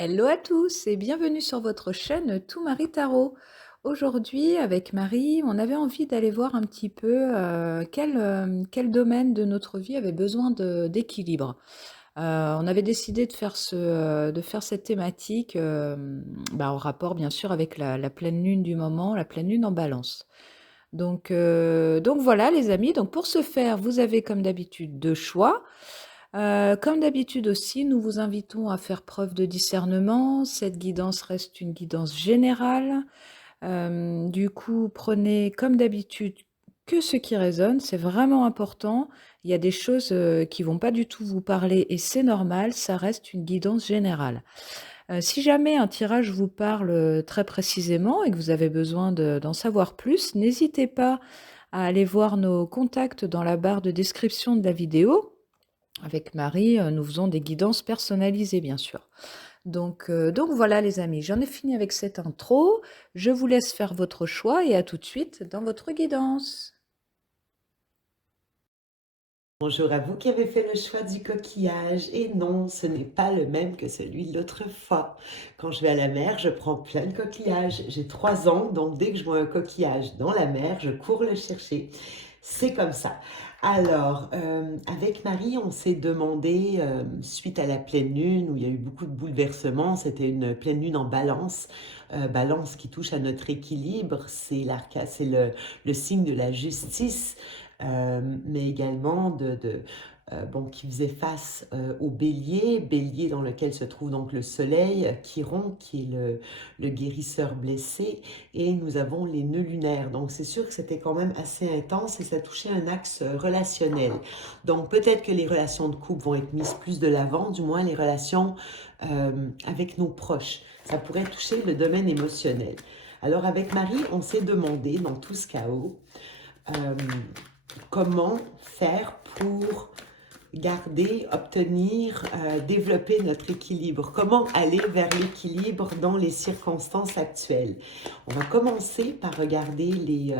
Hello à tous et bienvenue sur votre chaîne Tout Marie Tarot. Aujourd'hui, avec Marie, on avait envie d'aller voir un petit peu quel domaine de notre vie avait besoin d'équilibre. On avait décidé de faire cette thématique en rapport bien sûr avec la pleine lune du moment, la pleine lune en balance. Donc voilà les amis, donc pour ce faire, vous avez comme d'habitude deux choix. Comme d'habitude aussi, nous vous invitons à faire preuve de discernement. Cette guidance reste une guidance générale. Du coup, prenez comme d'habitude que ce qui résonne, c'est vraiment important. Il y a des choses qui vont pas du tout vous parler et c'est normal, ça reste une guidance générale. Si jamais un tirage vous parle très précisément et que vous avez besoin d'en savoir plus, n'hésitez pas à aller voir nos contacts dans la barre de description de la vidéo. Avec Marie, nous faisons des guidances personnalisées, bien sûr. Donc voilà les amis, j'en ai fini avec cette intro. Je vous laisse faire votre choix et à tout de suite dans votre guidance. Bonjour à vous qui avez fait le choix du coquillage. Et non, ce n'est pas le même que celui de l'autre fois. Quand je vais à la mer, je prends plein de coquillages. J'ai 3 ans, donc dès que je vois un coquillage dans la mer, je cours le chercher. C'est comme ça. Alors, avec Marie, on s'est demandé, suite à la pleine lune, où il y a eu beaucoup de bouleversements, c'était une pleine lune en balance, balance qui touche à notre équilibre, c'est l'arca, c'est le signe de la justice, mais également bon, qui faisait face au bélier, bélier dans lequel se trouve donc le soleil, Chiron, qui est le guérisseur blessé, et nous avons les nœuds lunaires. Donc c'est sûr que c'était quand même assez intense et ça touchait un axe relationnel. Donc peut-être que les relations de couple vont être mises plus de l'avant, du moins les relations avec nos proches. Ça pourrait toucher le domaine émotionnel. Alors avec Marie, on s'est demandé dans tout ce chaos, euh, comment faire pour garder, obtenir, développer notre équilibre. Comment aller vers l'équilibre dans les circonstances actuelles. On va commencer par regarder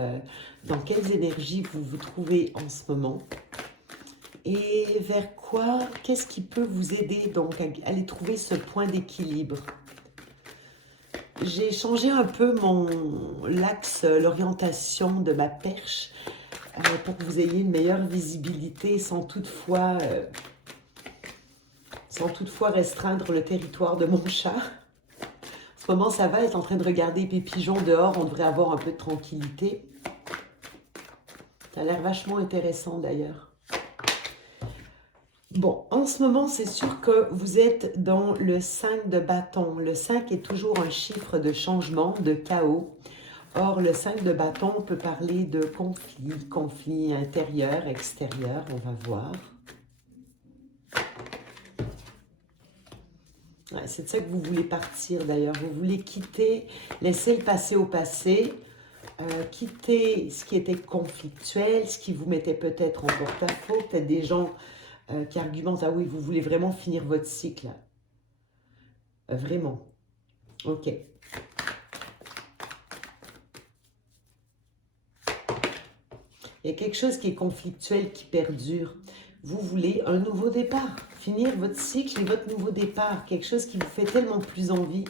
dans quelles énergies vous vous trouvez en ce moment et vers quoi, qu'est-ce qui peut vous aider donc à aller trouver ce point d'équilibre. J'ai changé un peu l'axe, l'orientation de ma perche pour que vous ayez une meilleure visibilité sans toutefois restreindre le territoire de mon chat. En ce moment, ça va, elle est en train de regarder les pigeons dehors, on devrait avoir un peu de tranquillité. Ça a l'air vachement intéressant d'ailleurs. Bon, en ce moment, c'est sûr que vous êtes dans le 5 de bâton. Le 5 est toujours un chiffre de changement, de chaos. Or, le 5 de bâton peut parler de conflit intérieur, extérieur, on va voir. Ouais, c'est de ça que vous voulez partir d'ailleurs. Vous voulez quitter, laisser le passé au passé, quitter ce qui était conflictuel, ce qui vous mettait peut-être en porte-à-faux, peut-être des gens qui argumentent, ah oui, vous voulez vraiment finir votre cycle. Vraiment. Ok. Il y a quelque chose qui est conflictuel, qui perdure. Vous voulez un nouveau départ, finir votre cycle et votre nouveau départ, quelque chose qui vous fait tellement plus envie.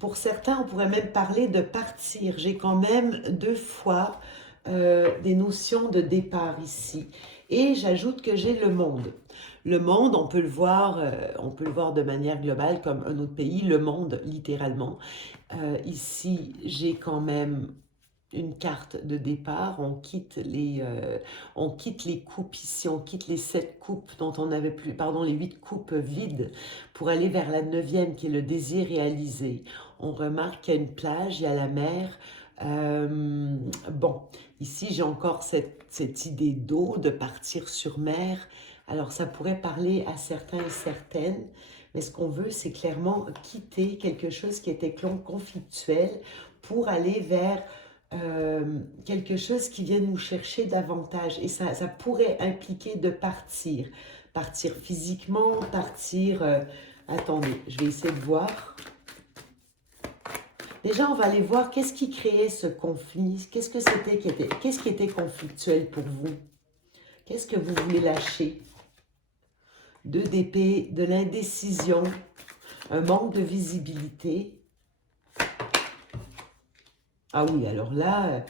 Pour certains, on pourrait même parler de partir. J'ai quand même 2 fois des notions de départ ici. Et j'ajoute que j'ai le monde. Le monde, on peut le voir de manière globale comme un autre pays, le monde littéralement. Ici, j'ai quand même une carte de départ, on quitte les coupes ici, on quitte les 7 coupes dont on avait plus, pardon, les 8 coupes vides pour aller vers la 9e qui est le désir réalisé. On remarque qu'il y a une plage, il y a la mer. Bon, ici j'ai encore cette idée d'eau, de partir sur mer. Alors ça pourrait parler à certains et certaines, mais ce qu'on veut c'est clairement quitter quelque chose qui était conflictuel pour aller vers quelque chose qui vient nous chercher davantage. Et ça pourrait impliquer de partir. Partir physiquement, partir... attendez, je vais essayer de voir. Déjà, on va aller voir qu'est-ce qui créait ce conflit. Qu'est-ce qu'est-ce qui était conflictuel pour vous? Qu'est-ce que vous voulez lâcher? 2 d'épée, de l'indécision, un manque de visibilité. Ah oui, alors là,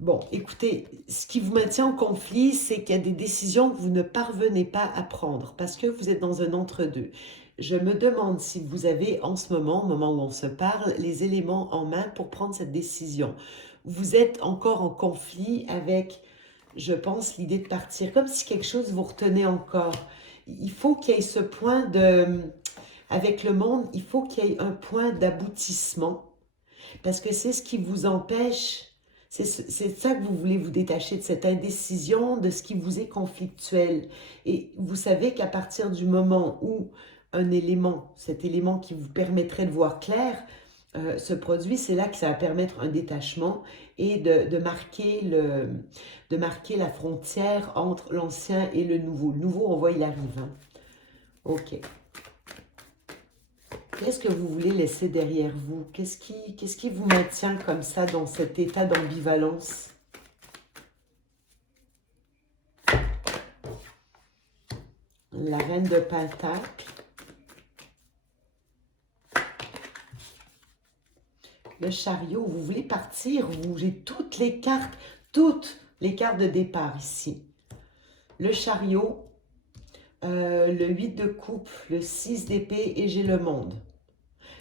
bon, écoutez, ce qui vous maintient en conflit, c'est qu'il y a des décisions que vous ne parvenez pas à prendre parce que vous êtes dans un entre-deux. Je me demande si vous avez en ce moment, au moment où on se parle, les éléments en main pour prendre cette décision. Vous êtes encore en conflit avec, je pense, l'idée de partir, comme si quelque chose vous retenait encore. Il faut qu'il y ait ce point de... Avec le monde, il faut qu'il y ait un point d'aboutissement parce que c'est ce qui vous empêche, c'est ça que vous voulez vous détacher de cette indécision, de ce qui vous est conflictuel. Et vous savez qu'à partir du moment où un élément, cet élément qui vous permettrait de voir clair, se produit, c'est là que ça va permettre un détachement et de marquer la frontière entre l'ancien et le nouveau. Le nouveau, on voit, il arrive. Hein. Ok. Qu'est-ce que vous voulez laisser derrière vous? Qu'est-ce qui vous maintient comme ça dans cet état d'ambivalence? La reine de Pentacle. Le chariot, vous voulez partir, j'ai toutes les cartes de départ ici. Le chariot, le 8 de coupe, le 6 d'épée et j'ai le monde.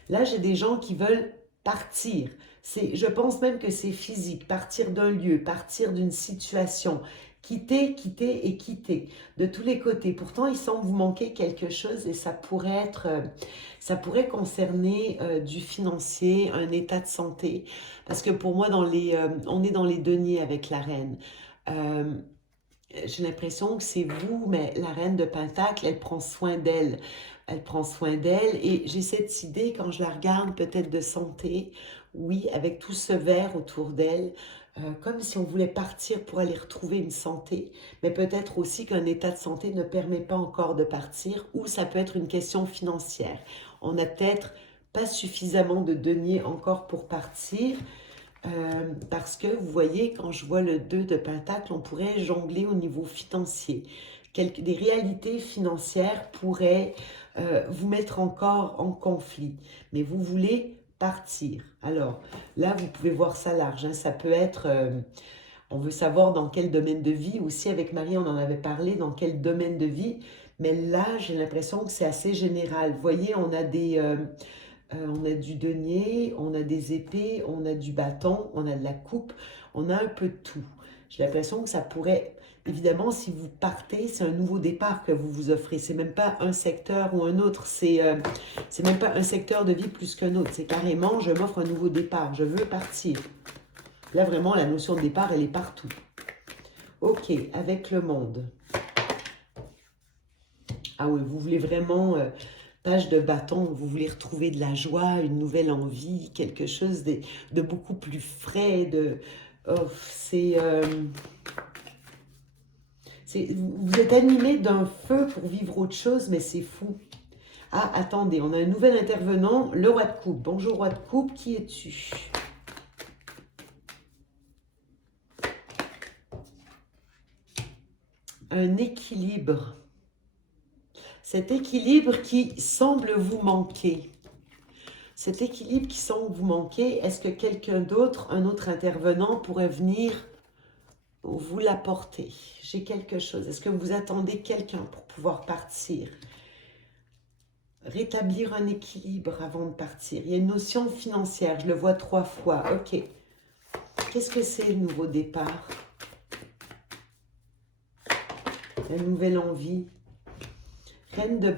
Là, j'ai des gens qui veulent partir. Je pense même que c'est physique, partir d'un lieu, partir d'une situation, quitter, quitter et quitter, de tous les côtés. Pourtant, il semble vous manquer quelque chose et ça pourrait concerner du financier, un état de santé. Parce que pour moi, on est dans les deniers avec la reine. J'ai l'impression que c'est vous, mais la reine de Pentacle, elle prend soin d'elle. Elle prend soin d'elle et j'ai cette idée, quand je la regarde, peut-être de santé, oui, avec tout ce verre autour d'elle, comme si on voulait partir pour aller retrouver une santé, mais peut-être aussi qu'un état de santé ne permet pas encore de partir, ou ça peut être une question financière. On n'a peut-être pas suffisamment de deniers encore pour partir, parce que vous voyez, quand je vois le 2 de Pentacle, on pourrait jongler au niveau financier. Des réalités financières pourraient vous mettre encore en conflit, mais vous voulez partir. Alors là, vous pouvez voir ça large. Hein. Ça peut être, on veut savoir dans quel domaine de vie. Aussi, avec Marie, on en avait parlé, dans quel domaine de vie. Mais là, j'ai l'impression que c'est assez général. Vous voyez, on a du denier, on a des épées, on a du bâton, on a de la coupe, on a un peu de tout. J'ai l'impression que ça pourrait, évidemment, si vous partez, c'est un nouveau départ que vous vous offrez. C'est même pas un secteur ou un autre, c'est même pas un secteur de vie plus qu'un autre. C'est carrément, je m'offre un nouveau départ, je veux partir. Là, vraiment, la notion de départ, elle est partout. Ok, avec le monde. Ah oui, vous voulez vraiment... page de bâton, vous voulez retrouver de la joie, une nouvelle envie, quelque chose de beaucoup plus frais, vous êtes animé d'un feu pour vivre autre chose, mais c'est fou. Ah, attendez, on a un nouvel intervenant, le roi de coupe. Bonjour roi de coupe, qui es-tu? Un équilibre. Cet équilibre qui semble vous manquer. Cet équilibre qui semble vous manquer, est-ce que quelqu'un d'autre, un autre intervenant pourrait venir vous l'apporter? J'ai quelque chose. Est-ce que vous attendez quelqu'un pour pouvoir partir? Rétablir un équilibre avant de partir. Il y a une notion financière, je le vois 3 fois. Ok. Qu'est-ce que c'est le nouveau départ? La nouvelle envie. Reine de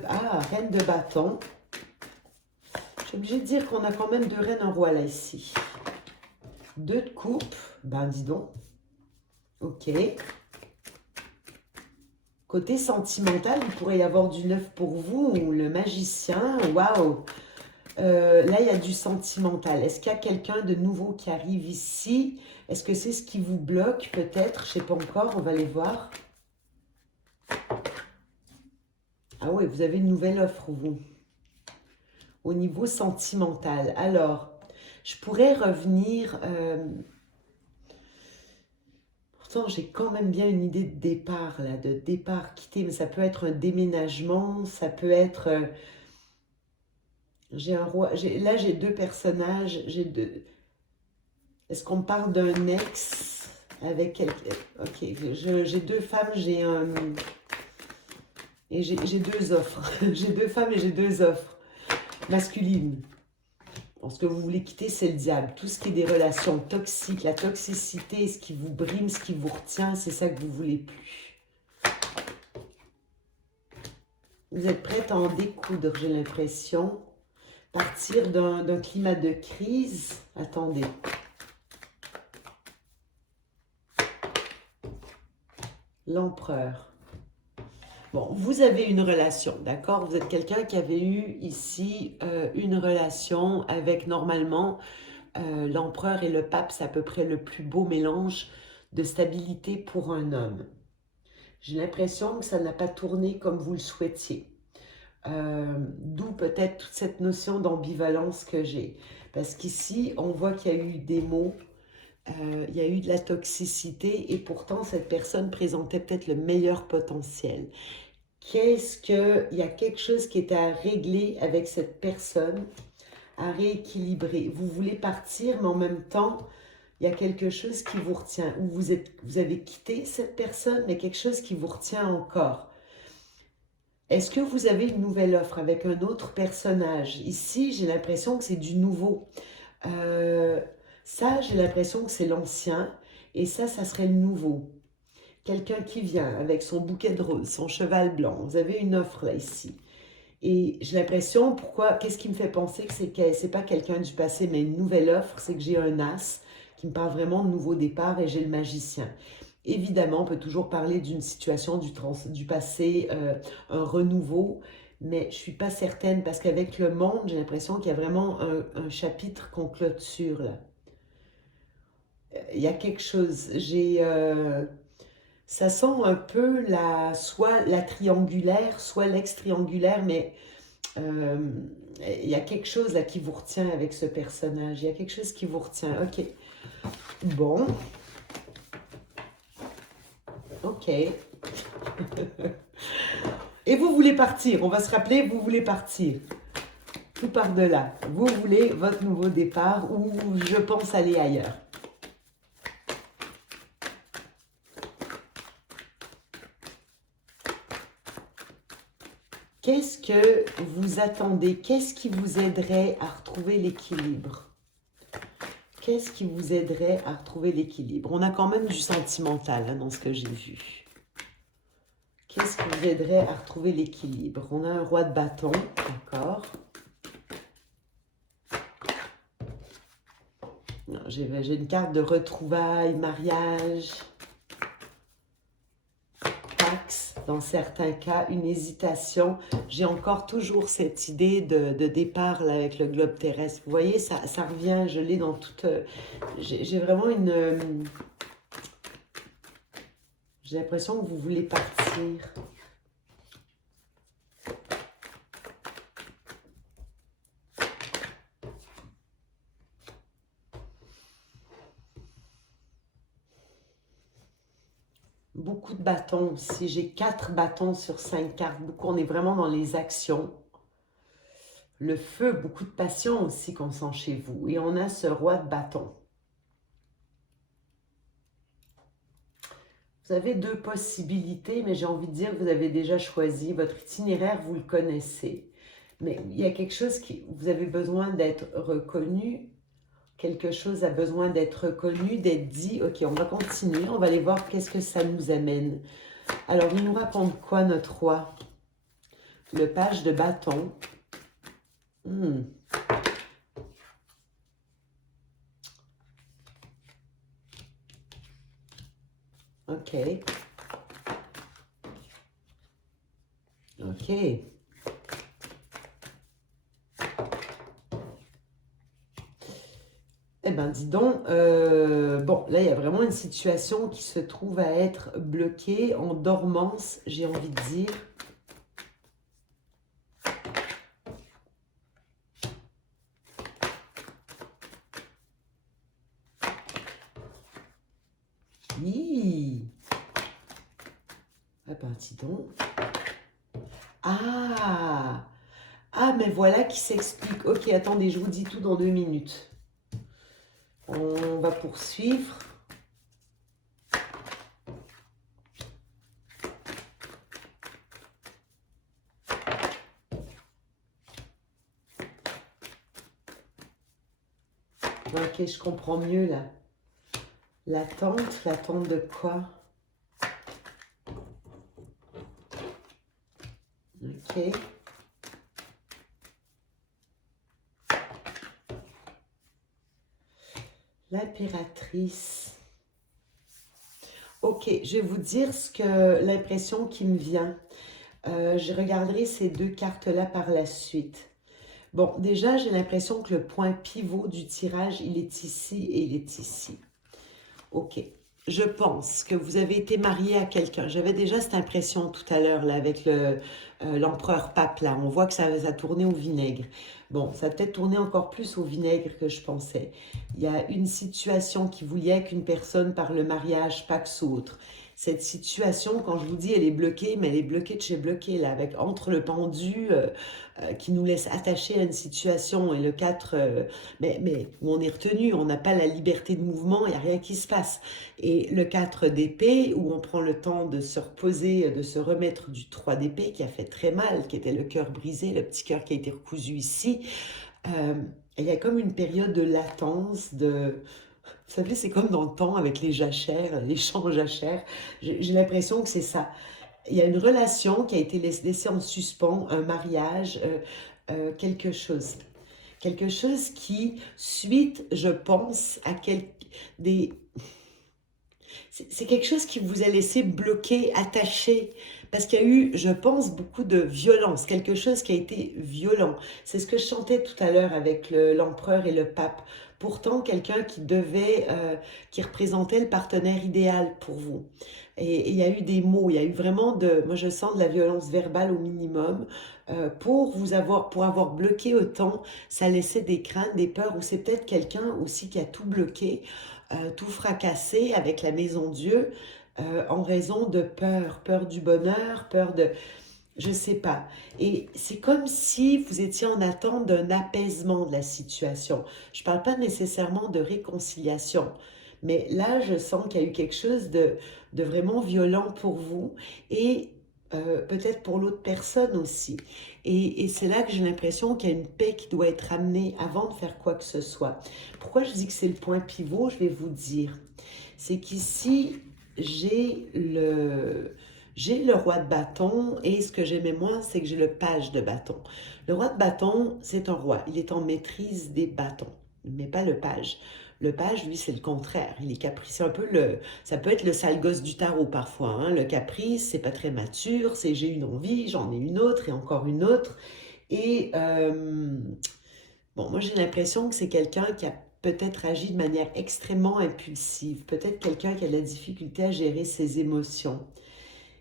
bâton. Je suis obligée de dire qu'on a quand même 2 reines, un roi là ici. 2 de coupe. Ben dis donc. Ok. Côté sentimental, il pourrait y avoir du neuf pour vous, ou le magicien. Waouh. Là, il y a du sentimental. Est-ce qu'il y a quelqu'un de nouveau qui arrive ici? Est-ce que c'est ce qui vous bloque peut-être? Je ne sais pas encore, on va aller voir. Ah oui, vous avez une nouvelle offre, vous. Au niveau sentimental. Alors, je pourrais revenir... pourtant, j'ai quand même bien une idée de départ, là, de départ, quitter, mais ça peut être un déménagement, ça peut être... j'ai un roi, là j'ai deux personnages, j'ai deux... Est-ce qu'on me parle d'un ex avec quelqu'un? Ok, j'ai deux femmes, j'ai un... Et j'ai deux offres. J'ai deux femmes et j'ai deux offres masculines. Bon, ce que vous voulez quitter, c'est le diable. Tout ce qui est des relations toxiques, la toxicité, ce qui vous brime, ce qui vous retient, c'est ça que vous voulez plus. Vous êtes prête à en découdre, j'ai l'impression. Partir d'un climat de crise. Attendez. L'empereur. Bon, vous avez une relation, d'accord? Vous êtes quelqu'un qui avait eu ici une relation avec normalement l'empereur et le pape, c'est à peu près le plus beau mélange de stabilité pour un homme. J'ai l'impression que ça n'a pas tourné comme vous le souhaitiez. D'où peut-être toute cette notion d'ambivalence que j'ai. Parce qu'ici, on voit qu'il y a eu des mots, il y a eu de la toxicité et pourtant cette personne présentait peut-être le meilleur potentiel. Il y a quelque chose qui était à régler avec cette personne, à rééquilibrer. Vous voulez partir, mais en même temps, il y a quelque chose qui vous retient. Ou vous avez quitté cette personne, mais quelque chose qui vous retient encore. Est-ce que vous avez une nouvelle offre avec un autre personnage? Ici, j'ai l'impression que c'est du nouveau. Ça, j'ai l'impression que c'est l'ancien. Et ça serait le nouveau. Quelqu'un qui vient avec son bouquet de roses, son cheval blanc. Vous avez une offre là, ici. Et j'ai l'impression, qu'est-ce qui me fait penser que c'est pas quelqu'un du passé, mais une nouvelle offre, c'est que j'ai un as qui me parle vraiment de nouveau départ et j'ai le magicien. Évidemment, on peut toujours parler d'une situation du passé, un renouveau, mais je ne suis pas certaine parce qu'avec le monde, j'ai l'impression qu'il y a vraiment un chapitre qu'on clôture là. Il y a quelque chose, ça sent un peu soit la triangulaire, soit l'ex-triangulaire, mais euh, il y a quelque chose là qui vous retient avec ce personnage. Il y a quelque chose qui vous retient. Ok. Bon. Ok. Et vous voulez partir. On va se rappeler, vous voulez partir. Tout par de là. Vous voulez votre nouveau départ ou je pense aller ailleurs. Qu'est-ce que vous attendez? Qu'est-ce qui vous aiderait à retrouver l'équilibre? Qu'est-ce qui vous aiderait à retrouver l'équilibre? On a quand même du sentimental hein, dans ce que j'ai vu. Qu'est-ce qui vous aiderait à retrouver l'équilibre? On a un roi de bâton, d'accord. J'ai une carte de retrouvailles, mariage, pax, dans certains cas, une hésitation. J'ai encore toujours cette idée de départ là, avec le globe terrestre. Vous voyez, ça revient, je l'ai dans toute... J'ai vraiment une... J'ai l'impression que vous voulez partir. Beaucoup de bâtons aussi. J'ai 4 bâtons sur 5 cartes. Beaucoup, on est vraiment dans les actions. Le feu, beaucoup de passion aussi qu'on sent chez vous. Et on a ce roi de bâton. Vous avez deux possibilités, mais j'ai envie de dire que vous avez déjà choisi. Votre itinéraire, vous le connaissez. Mais il y a quelque chose qui... Vous avez besoin d'être reconnu. Quelque chose a besoin d'être reconnu, d'être dit. Ok, on va continuer. On va aller voir qu'est-ce que ça nous amène. Alors, il nous raconte quoi, notre roi? Le page de bâton. Ok. Ok. Eh ben, dis donc, bon, là, il y a vraiment une situation qui se trouve à être bloquée en dormance, j'ai envie de dire. Hi. dis donc. Ah! Ah, mais voilà qui s'explique. Ok, attendez, je vous dis tout dans 2 minutes. On va poursuivre. Ok, je comprends mieux là. L'attente de quoi? Ok. L'impératrice. Ok, je vais vous dire l'impression qui me vient. Je regarderai ces 2 cartes-là par la suite. Bon, déjà, j'ai l'impression que le point pivot du tirage, il est ici et il est ici. Ok. Je pense que vous avez été marié à quelqu'un. J'avais déjà cette impression tout à l'heure là avec l'empereur pape là. On voit que ça a tourné au vinaigre. Bon, ça a peut-être tourné encore plus au vinaigre que je pensais. Il y a une situation qui vous lie avec une personne par le mariage, Pax autre. Cette situation, quand je vous dis elle est bloquée, mais elle est bloquée de chez bloquée là, avec entre le pendu qui nous laisse attachés à une situation et le 4 mais où on est retenu, on n'a pas la liberté de mouvement, il n'y a rien qui se passe. Et le 4 d'épée, où on prend le temps de se reposer, de se remettre du 3 d'épée, qui a fait très mal, qui était le cœur brisé, le petit cœur qui a été recousu ici. Euh, il y a comme une période de latence, vous savez, c'est comme dans le temps avec les jachères, les champs jachères. J'ai l'impression que c'est ça. Il y a une relation qui a été laissée en suspens, un mariage, quelque chose. Quelque chose qui, suite, je pense, à des... C'est quelque chose qui vous a laissé bloqué, attaché, parce qu'il y a eu, je pense, beaucoup de violence, quelque chose qui a été violent. C'est ce que je chantais tout à l'heure avec l'empereur et le pape. Pourtant, quelqu'un qui représentait le partenaire idéal pour vous. Et il y a eu des mots, il y a eu vraiment moi je sens de la violence verbale au minimum. Pour avoir bloqué autant, ça laissait des craintes, des peurs, ou c'est peut-être quelqu'un aussi qui a tout bloqué tout fracassé avec la maison Dieu en raison de peur, peur du bonheur, peur de... Je sais pas. Et c'est comme si vous étiez en attente d'un apaisement de la situation. Je parle pas nécessairement de réconciliation, mais là, je sens qu'il y a eu quelque chose de vraiment violent pour vous et peut-être pour l'autre personne aussi. Et c'est là que j'ai l'impression qu'il y a une paix qui doit être amenée avant de faire quoi que ce soit. Pourquoi je dis que c'est le point pivot? Je vais vous dire. C'est qu'ici, j'ai le roi de bâton et ce que j'aimais moins, c'est que j'ai le page de bâton. Le roi de bâton, c'est un roi. Il est en maîtrise des bâtons, mais pas le page. Le page, lui, c'est le contraire. Il est capricieux un peu. Ça peut être le sale gosse du tarot parfois. Hein. Le caprice, c'est pas très mature. C'est j'ai une envie, j'en ai une autre et encore une autre. Et bon, moi j'ai l'impression que c'est quelqu'un qui a peut-être agi de manière extrêmement impulsive. Peut-être quelqu'un qui a de la difficulté à gérer ses émotions.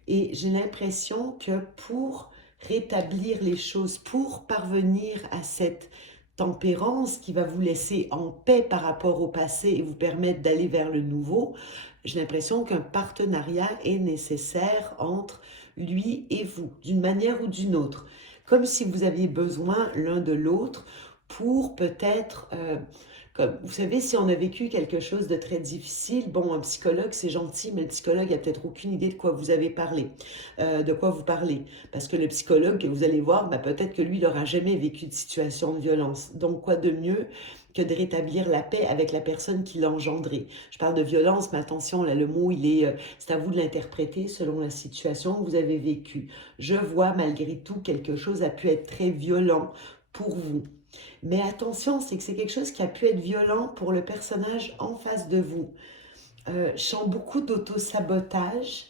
Et j'ai l'impression que pour rétablir les choses, pour parvenir à cette tempérance qui va vous laisser en paix par rapport au passé et vous permettre d'aller vers le nouveau, j'ai l'impression qu'un partenariat est nécessaire entre lui et vous, d'une manière ou d'une autre. Comme si vous aviez besoin l'un de l'autre pour peut-être comme, vous savez, si on a vécu quelque chose de très difficile, bon, un psychologue, c'est gentil, mais le psychologue n'a peut-être aucune idée de quoi vous avez parlé, de quoi vous parlez. Parce que le psychologue que vous allez voir, ben, peut-être que lui, il n'aura jamais vécu de situation de violence. Donc, quoi de mieux que de rétablir la paix avec la personne qui l'a engendré. Je parle de violence, mais attention, là, le mot, c'est à vous de l'interpréter selon la situation que vous avez vécue. Je vois, malgré tout, quelque chose a pu être très violent pour vous. Mais attention, c'est que c'est quelque chose qui a pu être violent pour le personnage en face de vous. Je sens beaucoup d'auto-sabotage,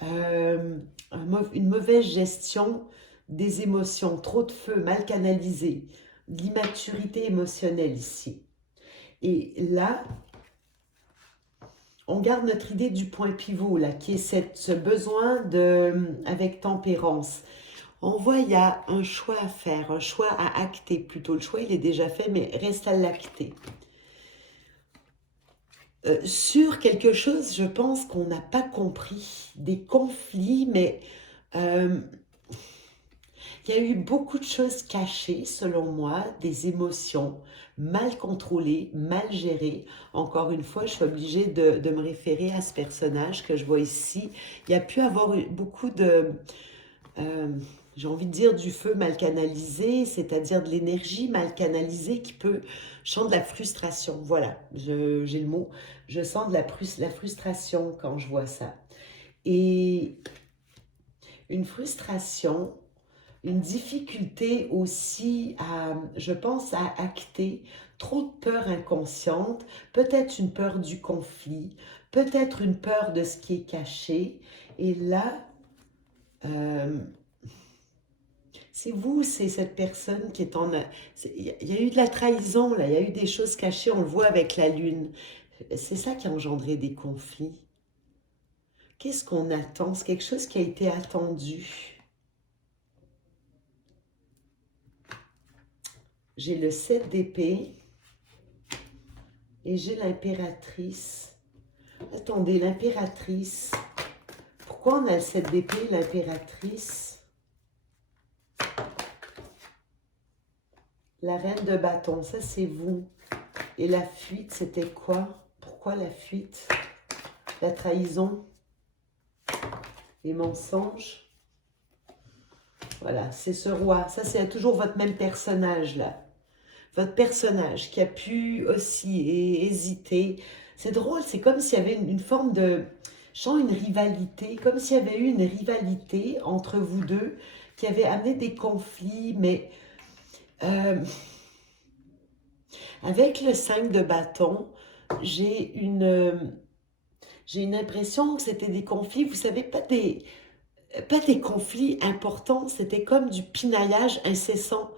une mauvaise gestion des émotions, trop de feu, mal canalisé, de l'immaturité émotionnelle ici. Et là, on garde notre idée du point pivot, là, qui est ce besoin avec tempérance. On voit, il y a un choix à faire, un choix à acter. Plutôt, le choix, il est déjà fait, mais reste à l'acter. Sur quelque chose, je pense qu'on n'a pas compris, des conflits, mais il y a eu beaucoup de choses cachées, selon moi, des émotions mal contrôlées, mal gérées. Encore une fois, je suis obligée de me référer à ce personnage que je vois ici. Il y a pu avoir beaucoup de, euh, j'ai envie de dire du feu mal canalisé, c'est-à-dire de l'énergie mal canalisée qui peut, je sens de la frustration, voilà, j'ai le mot, je sens de la frustration quand je vois ça. Et une frustration, une difficulté aussi à, je pense, à acter trop de peur inconsciente, peut-être une peur du conflit, peut-être une peur de ce qui est caché. Et là, euh, c'est vous, c'est cette personne qui est en... Il y a eu de la trahison, là, il y a eu des choses cachées, on le voit avec la lune. C'est ça qui a engendré des conflits. Qu'est-ce qu'on attend? C'est quelque chose qui a été attendu. J'ai le 7 d'épée et j'ai l'impératrice. Attendez, l'impératrice. Pourquoi on a le 7 d'épée, l'impératrice? La reine de bâton, ça c'est vous. Et la fuite, c'était quoi? Pourquoi la fuite? La trahison? Les mensonges? Voilà, c'est ce roi. Ça, c'est toujours votre même personnage, là. Votre personnage qui a pu osciller, hésiter. C'est drôle, c'est comme s'il y avait une forme de... Je sens une rivalité, comme s'il y avait eu une rivalité entre vous deux qui avait amené des conflits, mais euh, avec le 5 de bâton, j'ai une impression que c'était des conflits, vous savez, pas des conflits importants, c'était comme du pinaillage incessant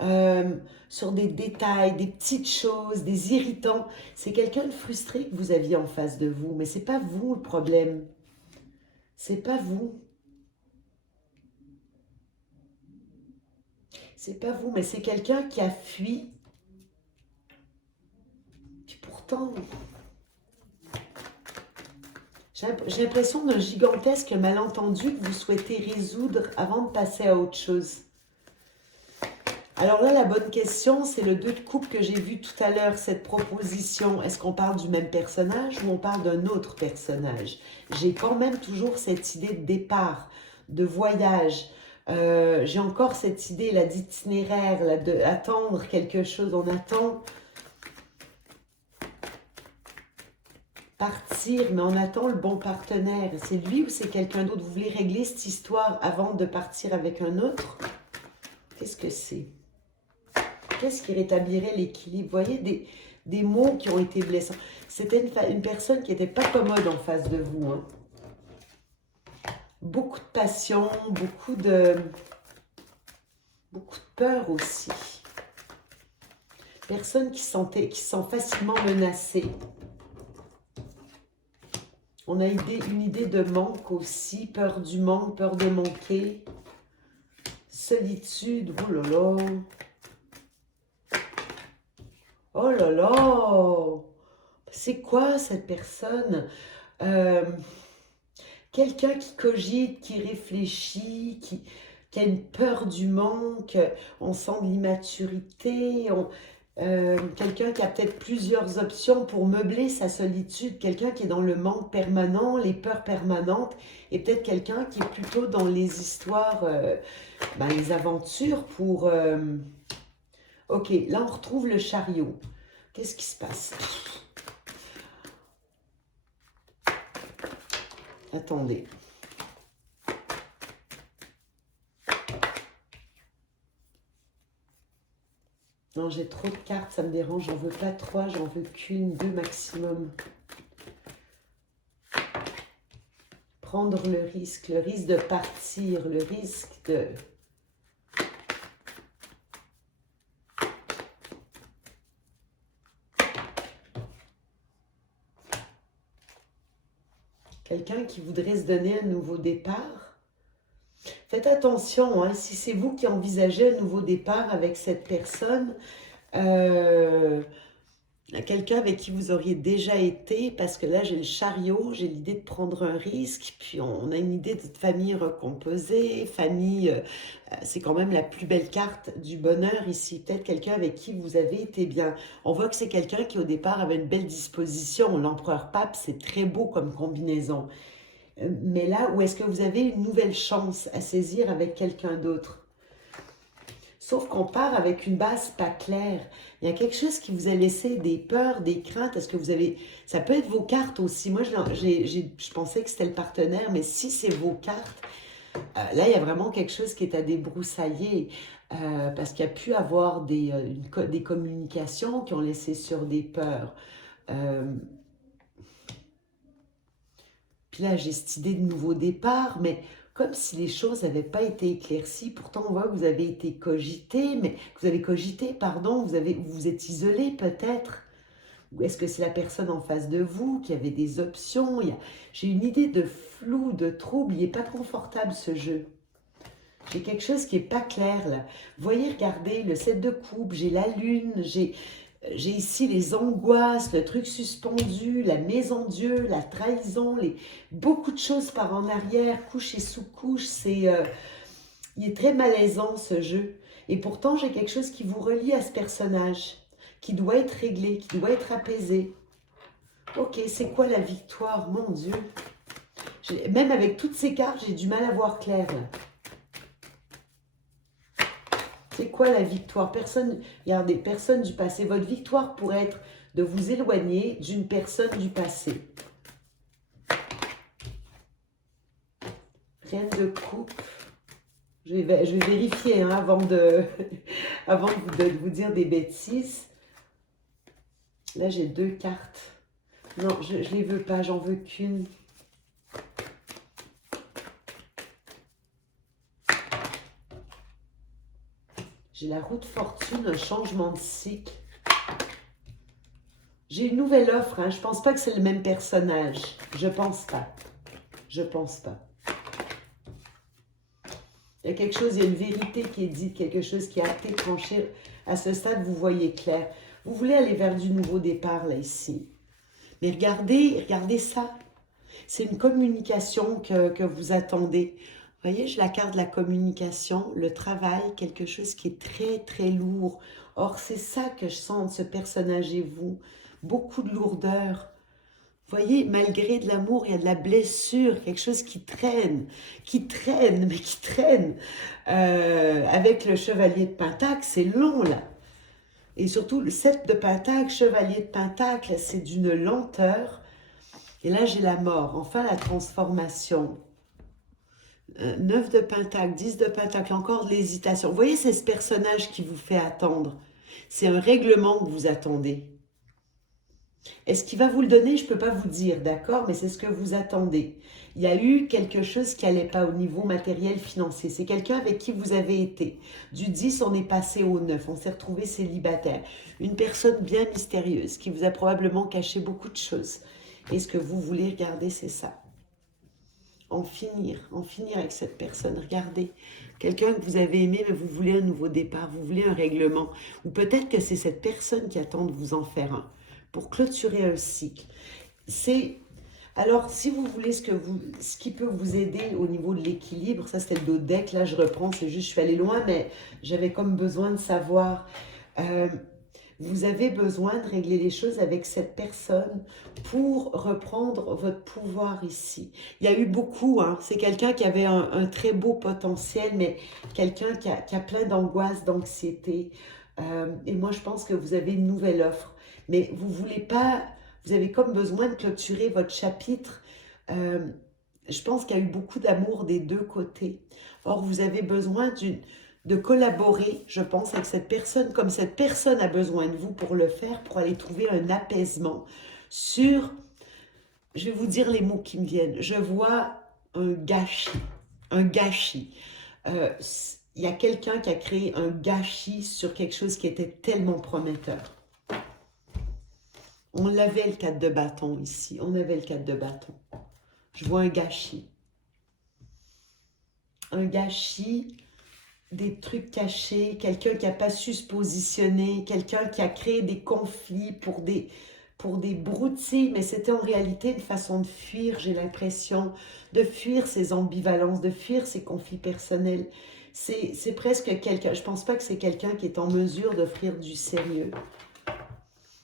euh, sur des détails, des petites choses, des irritants. C'est quelqu'un de frustré que vous aviez en face de vous, mais c'est pas vous le problème. C'est pas vous. C'est pas vous, mais c'est quelqu'un qui a fui. Puis pourtant, j'ai l'impression d'un gigantesque malentendu que vous souhaitez résoudre avant de passer à autre chose. Alors là, la bonne question, c'est le 2 de coupe que j'ai vu tout à l'heure, cette proposition. Est-ce qu'on parle du même personnage ou on parle d'un autre personnage? J'ai quand même toujours cette idée de départ, de voyage. J'ai encore cette idée là d'itinéraire, là, d'attendre quelque chose. On attend partir, mais on attend le bon partenaire. C'est lui ou c'est quelqu'un d'autre? Vous voulez régler cette histoire avant de partir avec un autre? Qu'est-ce que c'est? Qu'est-ce qui rétablirait l'équilibre? Vous voyez, des mots qui ont été blessants. C'était une personne qui n'était pas commode en face de vous. Hein. Beaucoup de passion, beaucoup de peur aussi. Personne qui se sent facilement menacée. On a une idée de manque aussi, peur du manque, peur de manquer. Solitude, oh là là. Oh là là. C'est quoi cette personne? Quelqu'un qui cogite, qui réfléchit, qui a une peur du manque, on sent de l'immaturité, quelqu'un qui a peut-être plusieurs options pour meubler sa solitude, quelqu'un qui est dans le manque permanent, les peurs permanentes, et peut-être quelqu'un qui est plutôt dans les histoires, les aventures pour... Ok, là on retrouve le chariot. Qu'est-ce qui se passe? Attendez. Non, j'ai trop de cartes, ça me dérange. J'en veux pas 3, j'en veux qu'une, 2 maximum. Prendre le risque de partir, le risque de... Quelqu'un qui voudrait se donner un nouveau départ. Faites attention, hein, si c'est vous qui envisagez un nouveau départ avec cette personne, quelqu'un avec qui vous auriez déjà été, parce que là j'ai le chariot, j'ai l'idée de prendre un risque, puis on a une idée de famille recomposée, famille, c'est quand même la plus belle carte du bonheur ici, peut-être quelqu'un avec qui vous avez été bien. On voit que c'est quelqu'un qui au départ avait une belle disposition, l'empereur pape, c'est très beau comme combinaison. Mais là, où est-ce que vous avez une nouvelle chance à saisir avec quelqu'un d'autre? Sauf qu'on part avec une base pas claire. Il y a quelque chose qui vous a laissé des peurs, des craintes. Est-ce que vous avez... Ça peut être vos cartes aussi. Moi, je pensais que c'était le partenaire, mais si c'est vos cartes, là, il y a vraiment quelque chose qui est à débroussailler. Parce qu'il y a pu avoir des communications qui ont laissé sur des peurs. Euh, Puis là, j'ai cette idée de nouveau départ, mais comme si les choses n'avaient pas été éclaircies. Pourtant, on voit que vous avez été cogité, mais que vous avez cogité, pardon, vous vous êtes isolé peut-être. Ou est-ce que c'est la personne en face de vous qui avait des options? J'ai une idée de flou, de trouble. Il n'est pas confortable ce jeu. J'ai quelque chose qui n'est pas clair là. Vous voyez, regardez, le 7 de coupe, j'ai la lune, j'ai ici les angoisses, le truc suspendu, la maison-dieu, la trahison, beaucoup de choses par en arrière, couche et sous-couche. Il est très malaisant ce jeu. Et pourtant, j'ai quelque chose qui vous relie à ce personnage, qui doit être réglé, qui doit être apaisé. Ok, c'est quoi la victoire? Mon Dieu. Même avec toutes ces cartes, j'ai du mal à voir clair là. C'est quoi la victoire? Personne, regardez, personne du passé. Votre victoire pourrait être de vous éloigner d'une personne du passé. Reine de coupe. Je vais vérifier hein, avant de vous dire des bêtises. Là, j'ai 2 cartes. Non, je ne les veux pas, j'en veux qu'une. J'ai la roue de fortune, un changement de cycle. J'ai une nouvelle offre, hein. Je ne pense pas que c'est le même personnage. Je pense pas. Je pense pas. Il y a quelque chose, il y a une vérité qui est dite, quelque chose qui a été tranché. À ce stade, vous voyez clair. Vous voulez aller vers du nouveau départ, là, ici. Mais regardez ça. C'est une communication que vous attendez. Vous voyez, je la carte de la communication, le travail, quelque chose qui est très, très lourd. Or, c'est ça que je sens de ce personnage et vous. Beaucoup de lourdeur. Vous voyez, malgré de l'amour, il y a de la blessure, quelque chose qui traîne, mais qui traîne. Avec le chevalier de Pentacle, c'est long, là. Et surtout, le 7 de Pentacle, chevalier de Pentacle, c'est d'une lenteur. Et là, j'ai la mort, enfin la transformation. 9 de Pentacle, 10 de Pentacle, encore de l'hésitation. Vous voyez, c'est ce personnage qui vous fait attendre. C'est un règlement que vous attendez. Est-ce qu'il va vous le donner? Je ne peux pas vous dire, d'accord? Mais c'est ce que vous attendez. Il y a eu quelque chose qui n'allait pas au niveau matériel financier. C'est quelqu'un avec qui vous avez été. Du 10, on est passé au 9. On s'est retrouvé célibataire. Une personne bien mystérieuse qui vous a probablement caché beaucoup de choses. Et ce que vous voulez regarder, c'est ça. En finir avec cette personne. Regardez, quelqu'un que vous avez aimé, mais vous voulez un nouveau départ, vous voulez un règlement. Ou peut-être que c'est cette personne qui attend de vous en faire un pour clôturer un cycle. Alors, si vous voulez ce qui peut vous aider au niveau de l'équilibre, ça c'était le dos de deck, là je reprends, c'est juste, je suis allée loin, mais j'avais comme besoin de savoir, vous avez besoin de régler les choses avec cette personne pour reprendre votre pouvoir ici. Il y a eu beaucoup, hein, c'est quelqu'un qui avait un très beau potentiel, mais quelqu'un qui a plein d'angoisse, d'anxiété. Et moi, je pense que vous avez une nouvelle offre. Mais vous voulez pas, vous avez comme besoin de clôturer votre chapitre. Je pense qu'il y a eu beaucoup d'amour des deux côtés. Or, vous avez besoin de collaborer, je pense, avec cette personne, comme cette personne a besoin de vous pour le faire, pour aller trouver un apaisement sur, je vais vous dire les mots qui me viennent, je vois un gâchis, un gâchis. Il y a quelqu'un qui a créé un gâchis sur quelque chose qui était tellement prometteur. On avait le 4 de bâton ici, on avait le 4 de bâton. Je vois un gâchis. Un gâchis des trucs cachés, quelqu'un qui n'a pas su se positionner, quelqu'un qui a créé des conflits pour des broutilles, mais c'était en réalité une façon de fuir, j'ai l'impression, de fuir ses ambivalences, de fuir ses conflits personnels. C'est presque quelqu'un, je pense pas que c'est quelqu'un qui est en mesure d'offrir du sérieux.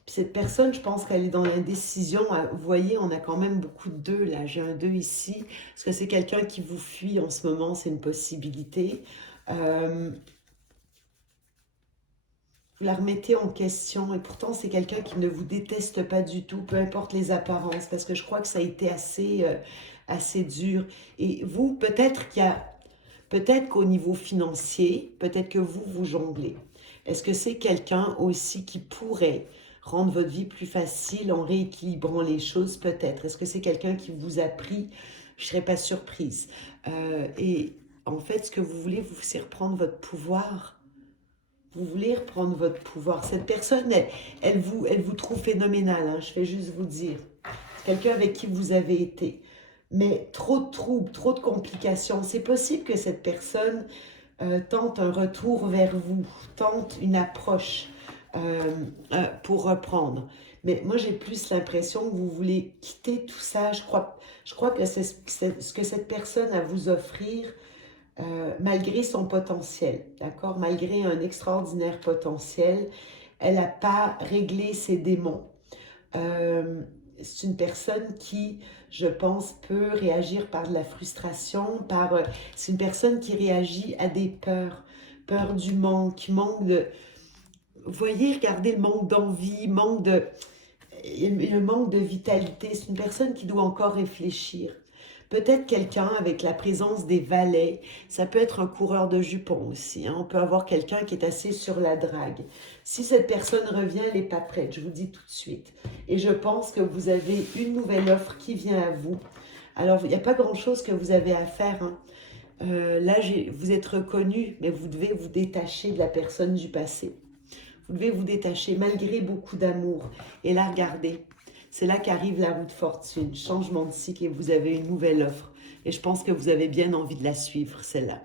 Puis cette personne, je pense qu'elle est dans l'indécision. Vous voyez, on a quand même beaucoup de deux là. J'ai un 2 ici. Est-ce que c'est quelqu'un qui vous fuit en ce moment? C'est une possibilité. Euh, vous la remettez en question et pourtant c'est quelqu'un qui ne vous déteste pas du tout, peu importe les apparences, parce que je crois que ça a été assez dur. Et vous, peut-être qu'au niveau financier, peut-être que vous jonglez. Est-ce que c'est quelqu'un aussi qui pourrait rendre votre vie plus facile en rééquilibrant les choses? Peut-être. Est-ce que c'est quelqu'un qui vous a pris? Je ne serais pas surprise. Et en fait, ce que vous voulez, c'est reprendre votre pouvoir. Vous voulez reprendre votre pouvoir. Cette personne, elle vous trouve phénoménal, hein, je vais juste vous dire. C'est quelqu'un avec qui vous avez été. Mais trop de troubles, trop de complications. C'est possible que cette personne tente un retour vers vous, tente une approche pour reprendre. Mais moi, j'ai plus l'impression que vous voulez quitter tout ça. Je crois que c'est ce que cette personne a à vous offrir malgré son potentiel, d'accord? Malgré un extraordinaire potentiel, elle n'a pas réglé ses démons. C'est une personne qui, je pense, peut réagir par de la frustration, c'est une personne qui réagit à des peurs, peur du manque, manque de... Vous voyez, regardez le manque d'envie, le manque de vitalité. C'est une personne qui doit encore réfléchir. Peut-être quelqu'un avec la présence des valets, ça peut être un coureur de jupons aussi, hein. On peut avoir quelqu'un qui est assez sur la drague. Si cette personne revient, elle n'est pas prête, je vous dis tout de suite. Et je pense que vous avez une nouvelle offre qui vient à vous. Alors, il n'y a pas grand-chose que vous avez à faire, hein. Là, vous êtes reconnu, mais vous devez vous détacher de la personne du passé. Vous devez vous détacher malgré beaucoup d'amour. Et là, regardez, c'est là qu'arrive la roue de fortune, changement de cycle et vous avez une nouvelle offre. Et je pense que vous avez bien envie de la suivre, celle-là.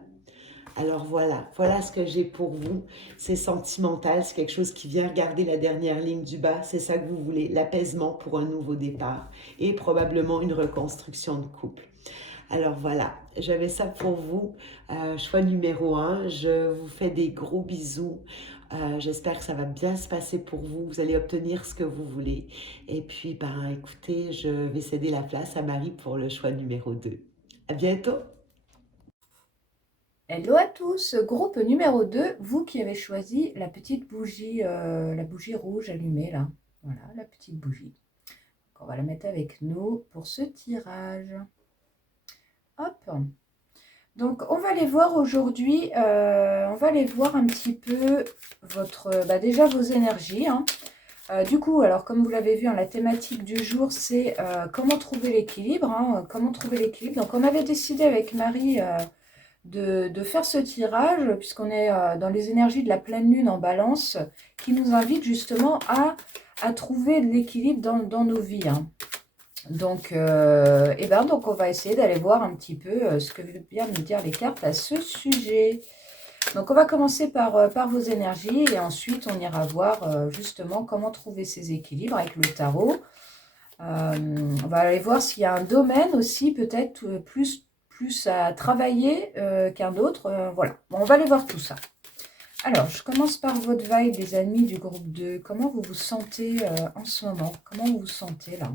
Alors voilà ce que j'ai pour vous. C'est sentimental, c'est quelque chose qui vient regarder la dernière ligne du bas. C'est ça que vous voulez, l'apaisement pour un nouveau départ et probablement une reconstruction de couple. Alors voilà, j'avais ça pour vous. Choix numéro un, je vous fais des gros bisous. J'espère que ça va bien se passer pour vous. Vous allez obtenir ce que vous voulez. Et puis, ben, écoutez, je vais céder la place à Marie pour le choix numéro 2. À bientôt! Hello à tous, groupe numéro 2, vous qui avez choisi la petite bougie, la bougie rouge allumée là. Voilà, la petite bougie. Donc, on va la mettre avec nous pour ce tirage. Hop. Donc, on va aller voir aujourd'hui, on va aller voir un petit peu déjà vos énergies, hein. Du coup, alors comme vous l'avez vu, hein, la thématique du jour, c'est comment trouver l'équilibre, hein, comment trouver l'équilibre. Donc, on avait décidé avec Marie de faire ce tirage, puisqu'on est dans les énergies de la pleine lune en balance, qui nous invite justement à trouver de l'équilibre dans nos vies, hein. Donc, donc, on va essayer d'aller voir un petit peu ce que veulent bien nous dire les cartes à ce sujet. Donc, on va commencer par vos énergies et ensuite, on ira voir justement comment trouver ces équilibres avec le tarot. On va aller voir s'il y a un domaine aussi, peut-être plus à travailler qu'un autre. Voilà, bon, on va aller voir tout ça. Alors, je commence par votre vibe, les amis du groupe 2. Comment vous vous sentez en ce moment? Comment vous vous sentez là?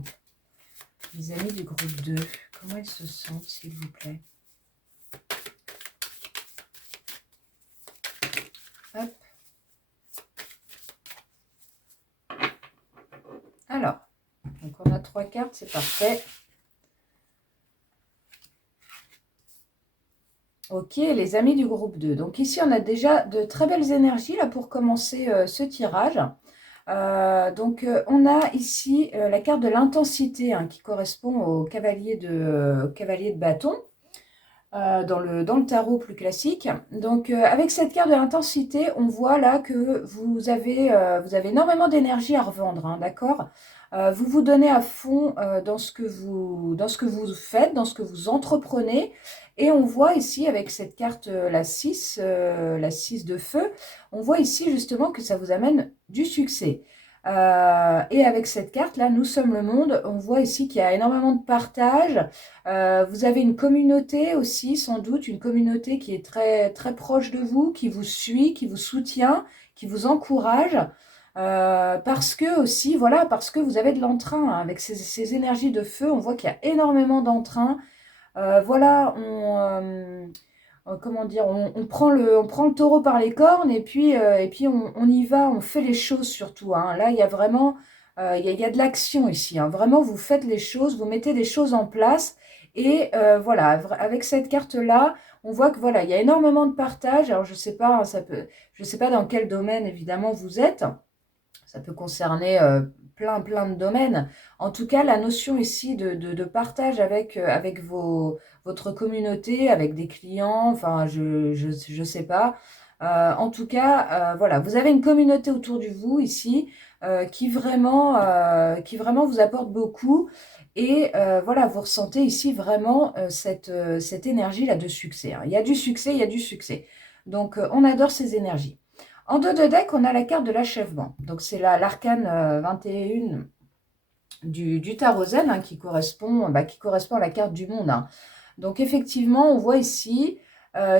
Les amis du groupe 2, comment ils se sentent, s'il vous plaît? Hop. Alors, donc on a 3 cartes, c'est parfait. Ok, les amis du groupe 2. Donc ici, on a déjà de très belles énergies là pour commencer ce tirage. On a ici la carte de l'intensité, hein, qui correspond au cavalier de bâton dans le tarot plus classique. Donc avec cette carte de l'intensité, on voit là que vous avez énormément d'énergie à revendre, hein, d'accord? Vous vous donnez à fond dans ce que vous faites, dans ce que vous entreprenez. Et on voit ici, avec cette carte, la 6 de feu, on voit ici justement que ça vous amène du succès. Et avec cette carte-là, nous sommes le monde, on voit ici qu'il y a énormément de partage. Vous avez une communauté aussi, sans doute, une communauté qui est très, très proche de vous, qui vous suit, qui vous soutient, qui vous encourage. Parce que aussi, voilà, parce que vous avez de l'entrain, hein. Avec ces énergies de feu, on voit qu'il y a énormément d'entrain. Voilà, comment dire, on prend le taureau par les cornes et puis on y va, on fait les choses surtout, hein. Là, il y a vraiment, il y a de l'action ici, hein. Vraiment, vous faites les choses, vous mettez des choses en place et voilà, avec cette carte-là, on voit que voilà, il y a énormément de partage. Alors, je sais pas, hein, je sais pas dans quel domaine évidemment vous êtes. Ça peut concerner plein de domaines. En tout cas, la notion ici de partage avec votre communauté, avec des clients, enfin, je sais pas. En tout cas, voilà, vous avez une communauté autour de vous ici qui vraiment vous apporte beaucoup. Et voilà, vous ressentez ici vraiment cette énergie-là de succès, hein. Il y a du succès, il y a du succès. Donc, on adore ces énergies. En dos de deck, on a la carte de l'achèvement. Donc, c'est l'arcane 21 du tarot zen, hein, qui correspond à la carte du monde, hein. Donc, effectivement, on voit ici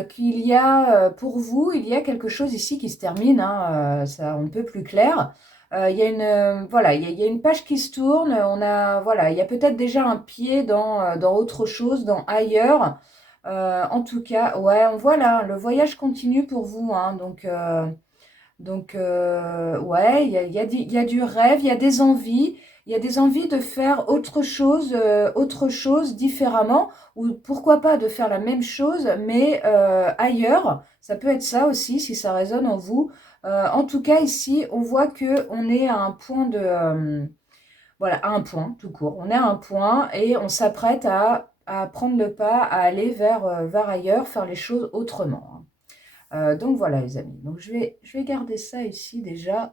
qu'il y a, pour vous, il y a quelque chose ici qui se termine, hein, ça, on ne peut plus clair. Il y a voilà, il y a une page qui se tourne. Voilà, il y a peut-être déjà un pied dans autre chose, dans ailleurs. En tout cas, ouais, on voit là, le voyage continue pour vous, hein. Donc, ouais, il y a du rêve, il y a des envies de faire autre chose différemment, ou pourquoi pas de faire la même chose, mais ailleurs. Ça peut être ça aussi, si ça résonne en vous. En tout cas, ici, on voit que on est à un point voilà, à un point, tout court. On est à un point et on s'apprête à prendre le pas, à aller vers ailleurs, faire les choses autrement, hein. Donc voilà les amis, donc je vais garder ça ici déjà,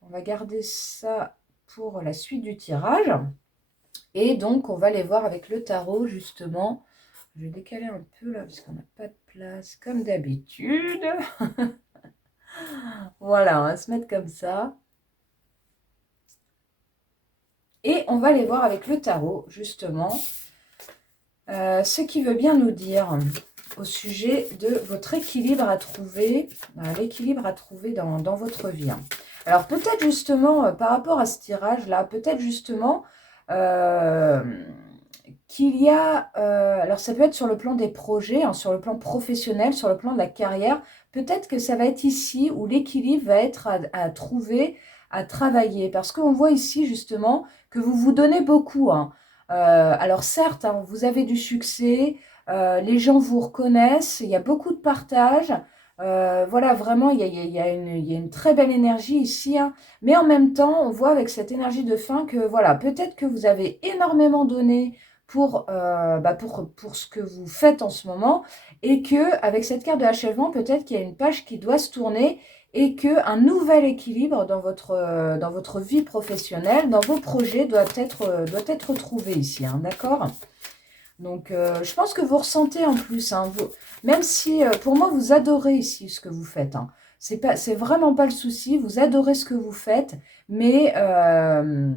on va garder ça pour la suite du tirage, et donc on va aller voir avec le tarot justement. Je vais décaler un peu là parce qu'on n'a pas de place comme d'habitude. Voilà, on va se mettre comme ça, et on va aller voir avec le tarot justement ce qui veut bien nous dire au sujet de votre équilibre à trouver, l'équilibre à trouver dans votre vie, hein. Alors peut-être justement, par rapport à ce tirage-là, peut-être justement euh, qu'il y a, alors ça peut être sur le plan des projets, hein, sur le plan professionnel, sur le plan de la carrière, peut-être que ça va être ici où l'équilibre va être à trouver, à travailler, parce qu'on voit ici justement que vous vous donnez beaucoup, hein. Alors certes, hein, vous avez du succès, les gens vous reconnaissent, il y a beaucoup de partage. Voilà, vraiment, il y a une très belle énergie ici, hein. Mais en même temps, on voit avec cette énergie de fin que voilà, peut-être que vous avez énormément donné pour ce que vous faites en ce moment, et que avec cette carte de achèvement, peut-être qu'il y a une page qui doit se tourner et qu'un nouvel équilibre dans votre vie professionnelle, dans vos projets, doit être trouvé ici, hein, d'accord? Donc, je pense que vous ressentez en plus, hein, même si pour moi, vous adorez ici ce que vous faites, hein. C'est vraiment pas le souci, vous adorez ce que vous faites, mais, euh,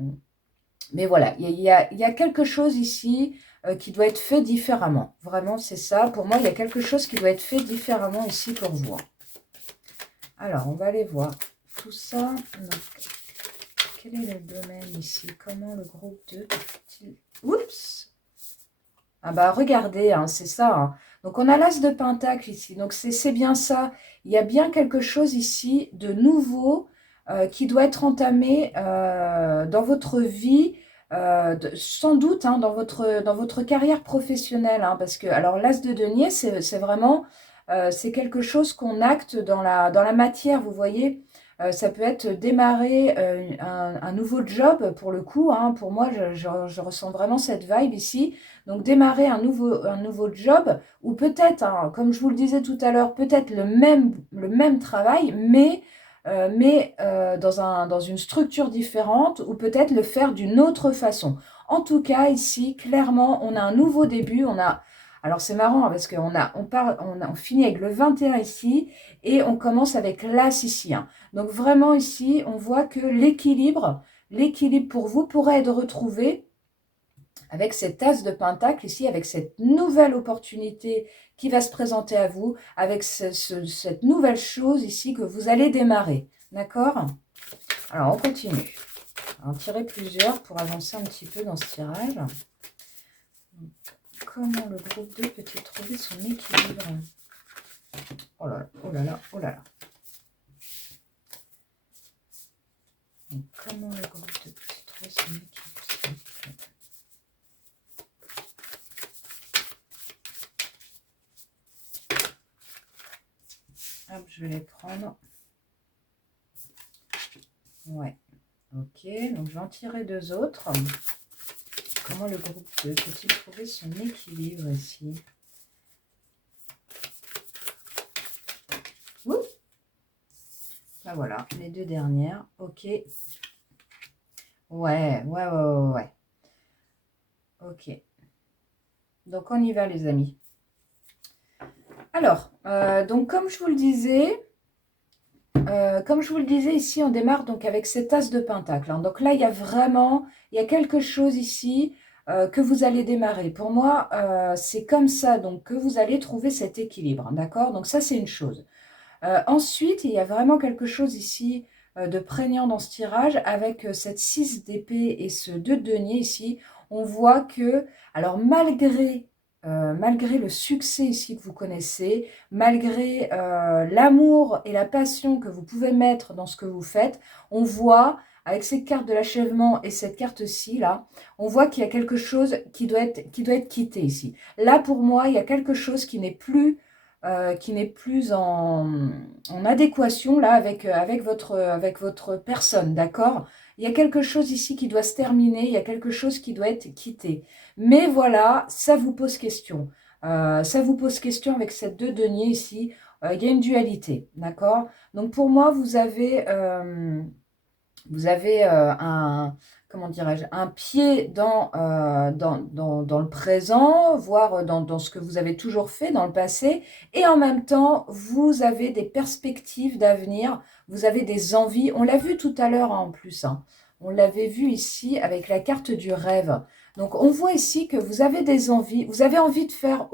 mais voilà, il y a quelque chose ici qui doit être fait différemment. Vraiment, c'est ça. Pour moi, il y a quelque chose qui doit être fait différemment ici pour vous, hein. Alors, on va aller voir tout ça. Donc, quel est le domaine ici? Comment le groupe 2 peut-il... Oups! Ah bah regardez, hein, c'est ça, hein. Donc, on a l'as de Pentacle ici. Donc, c'est bien ça. Il y a bien quelque chose ici de nouveau qui doit être entamé dans votre vie, sans doute, hein, dans votre carrière professionnelle, hein, parce que, alors, l'as de denier, c'est vraiment... c'est quelque chose qu'on acte dans la matière, vous voyez. Ça peut être démarrer un nouveau job pour le coup, hein. Pour moi, je ressens vraiment cette vibe ici. Donc démarrer un nouveau job, ou peut-être, hein, comme je vous le disais tout à l'heure, peut-être le même travail, mais dans une structure différente, ou peut-être le faire d'une autre façon. En tout cas, ici, clairement, on a un nouveau début, Alors c'est marrant hein, parce on finit avec le 21 ici et on commence avec l'As ici. Hein. Donc vraiment ici, on voit que l'équilibre pour vous pourrait être retrouvé avec cet as de pentacle ici, avec cette nouvelle opportunité qui va se présenter à vous, avec cette nouvelle chose ici que vous allez démarrer. D'accord? Alors, on continue. On va en tirer plusieurs pour avancer un petit peu dans ce tirage. Comment le groupe 2 peut-il trouver son équilibre? Oh là là, oh là là, oh là là. Donc, comment le groupe 2 peut-il trouver son équilibre? Hop, je vais les prendre. Ouais, ok. Donc, je vais en tirer deux autres. Comment le groupe 2 peut-il trouver son équilibre ici? Ouh, ben voilà, les deux dernières. Ok. Ouais. Ok. Donc, on y va, les amis. Alors, donc, comme je vous le disais, ici, on démarre donc avec cet as de pentacle. Hein. Donc là, il y a quelque chose ici que vous allez démarrer. Pour moi, c'est comme ça donc que vous allez trouver cet équilibre. D'accord? Donc ça, c'est une chose. Ensuite, il y a vraiment quelque chose ici de prégnant dans ce tirage avec cette 6 d'épée et ce 2 de denier ici. On voit que, alors malgré le succès ici que vous connaissez, malgré l'amour et la passion que vous pouvez mettre dans ce que vous faites, on voit, avec cette carte de l'achèvement et cette carte-ci, là, on voit qu'il y a quelque chose qui doit être quitté ici. Là, pour moi, il y a quelque chose qui n'est plus en adéquation là avec votre personne, d'accord? Il y a quelque chose ici qui doit se terminer, il y a quelque chose qui doit être quitté. Mais voilà, ça vous pose question. Ça vous pose question avec cette 2 deniers ici. Il y a une dualité, d'accord? Donc pour moi, vous avez comment dirais-je, un pied dans le présent, voire dans ce que vous avez toujours fait dans le passé, et en même temps, vous avez des perspectives d'avenir, vous avez des envies. On l'a vu tout à l'heure en plus, hein. On l'avait vu ici avec la carte du rêve. Donc, on voit ici que vous avez des envies, vous avez envie de faire,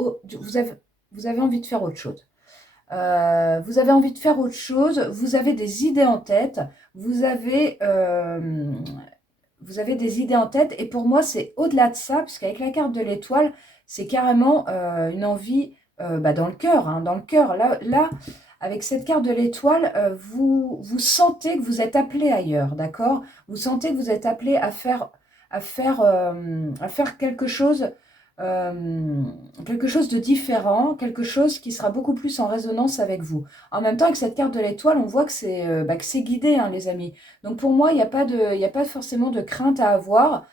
vous avez envie de faire autre chose. Vous avez envie de faire autre chose, vous avez des idées en tête, vous avez, euh, vous avez des idées en tête, et pour moi, c'est au-delà de ça, puisqu'avec la carte de l'étoile, c'est carrément une envie dans le cœur. Hein, dans le cœur, là, avec cette carte de l'étoile, vous sentez que vous êtes appelé ailleurs, d'accord? Vous sentez que vous êtes appelé à faire quelque chose de différent, quelque chose qui sera beaucoup plus en résonance avec vous. En même temps, avec cette carte de l'étoile, on voit que c'est guidé, hein, les amis. Donc pour moi, il n'y a pas forcément de crainte à avoir.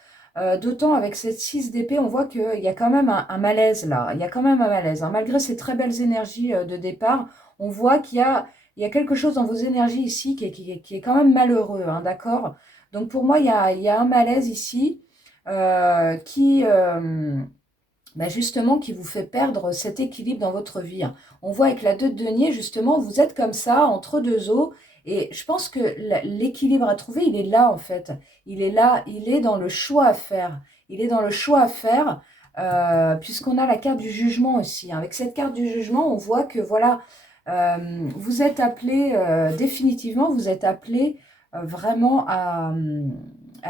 D'autant avec cette 6 d'épée, on voit qu'il y a quand même un malaise là. Il y a quand même un malaise. Hein. Malgré ces très belles énergies de départ, on voit qu'il y a quelque chose dans vos énergies ici qui est quand même malheureux, hein, d'accord? Donc pour moi, il y a un malaise ici justement, qui vous fait perdre cet équilibre dans votre vie. Hein. On voit avec la 2 de denier, justement, vous êtes comme ça, entre deux eaux, et je pense que l'équilibre à trouver, il est là, en fait. Il est là, il est dans le choix à faire. Il est dans le choix à faire, puisqu'on a la carte du jugement aussi. Hein. Avec cette carte du jugement, on voit que, voilà, vous êtes appelé, définitivement, vous êtes appelé vraiment à